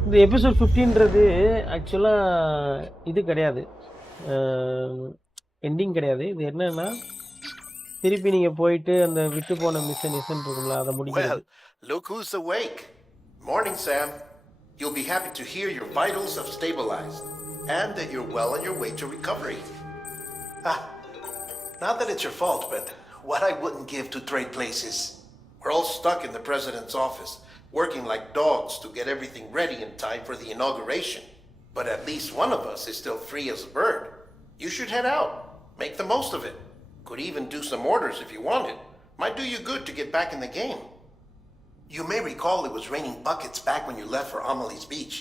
இந்த எபிசோட் 15ன்றது ஆக்சுவலாக இது கிடையாது, எண்டிங் கிடையாது. இது என்னன்னா திருப்பி நீங்கள் போயிட்டு அந்த விட்டு போன மிஷன் இருக்கும்ல அதை முடிக்கிறது. Well, look who's awake. Morning, Sam. You'll be happy to hear your vitals have stabilized and that you're well on your way to recovery. Not that it's your fault, but what I wouldn't give to trade places. We're all stuck in the president's office, working like dogs to get everything ready in time for the inauguration. But at least one of us is still free as a bird. You should head out. Make the most of it. Could even do some orders if you wanted. Might do you good to get back in the game. You may recall it was raining buckets back when you left for Amelie's Beach.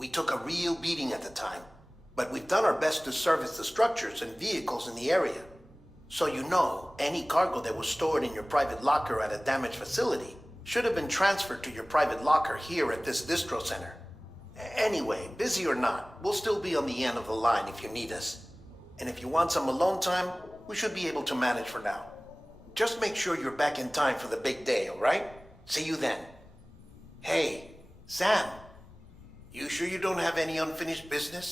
We took a real beating at the time, but we've done our best to service the structures and vehicles in the area. So you know, any cargo that was stored in your private locker at a damaged facility should have been transferred to your private locker here at this distro center. Anyway, busy or not, we'll still be on the end of the line if you need us. And if you want some alone time, we should be able to manage for now. Just make sure you're back in time for the big day, all right? See you then. Hey, Sam, you sure you don't have any unfinished business?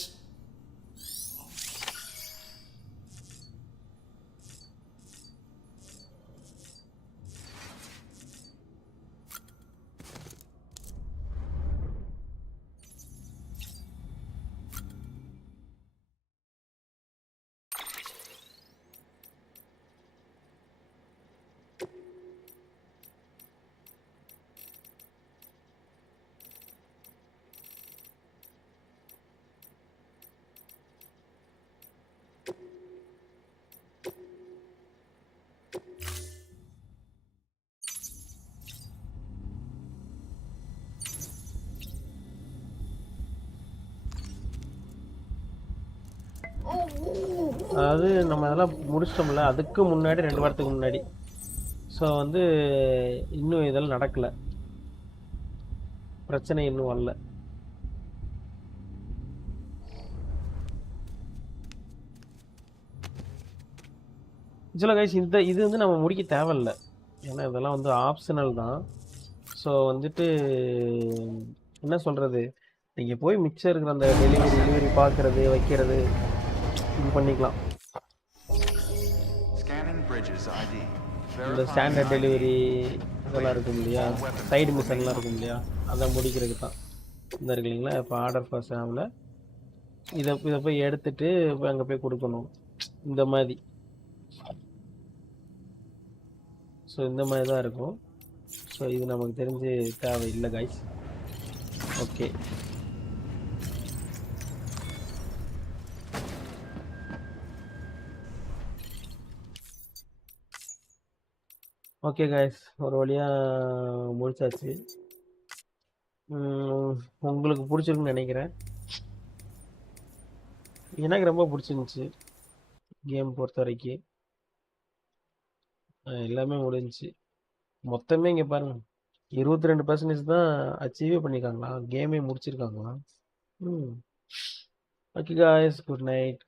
அதாவது நம்ம அதெல்லாம் முடிச்சிட்டோம்ல, அதுக்கு முன்னாடி 2 வாரத்துக்கு முன்னாடி. So வந்து இன்னும் இதெல்லாம் நடக்கலை, பிரச்சனை இன்னும் வரல. ஆக்சுவலாக கைஸ் இது வந்து நம்ம முடிக்க தேவையில்லை, ஏன்னா இதெல்லாம் வந்து ஆப்ஷனல் தான். ஸோ வந்துட்டு என்ன சொல்கிறது, நீங்கள் போய் மிச்சம் இருக்கிற அந்த டெலிவரி பார்க்குறது வைக்கிறது இது பண்ணிக்கலாம். இந்த ஸ்டாண்டர்ட் டெலிவரி இதெல்லாம் இருக்கும் இல்லையா, சைடு மிஷன்லாம் இருக்கும் இல்லையா, அதை முடிக்கிறதுக்கு தான் இந்த இருக்கு இல்லைங்களா. இப்போ ஆர்டர் ஃபார் சாமில் இதை போய் எடுத்துகிட்டு அங்கே போய் கொடுக்கணும் இந்த மாதிரி. ஸோ இந்த மாதிரி தான் இருக்கும். ஸோ இது நமக்கு தெரிஞ்சு தேவை இல்லை கைஸ். ஓகே, ஓகே கைஸ், ஒரு வழியாக முடிச்சாச்சு. உங்களுக்கு பிடிச்சிருக்குன்னு நினைக்கிறேன். எனக்கு ரொம்ப பிடிச்சிருந்துச்சி கேம் பொறுத்த வரைக்கும். எல்லாமே முடிஞ்சிச்சு. மொத்தமே இங்கே பாருங்கள், 22% தான் அச்சீவே பண்ணியிருக்காங்களா, கேமே முடிச்சிருக்காங்களா. Okay guys, good night.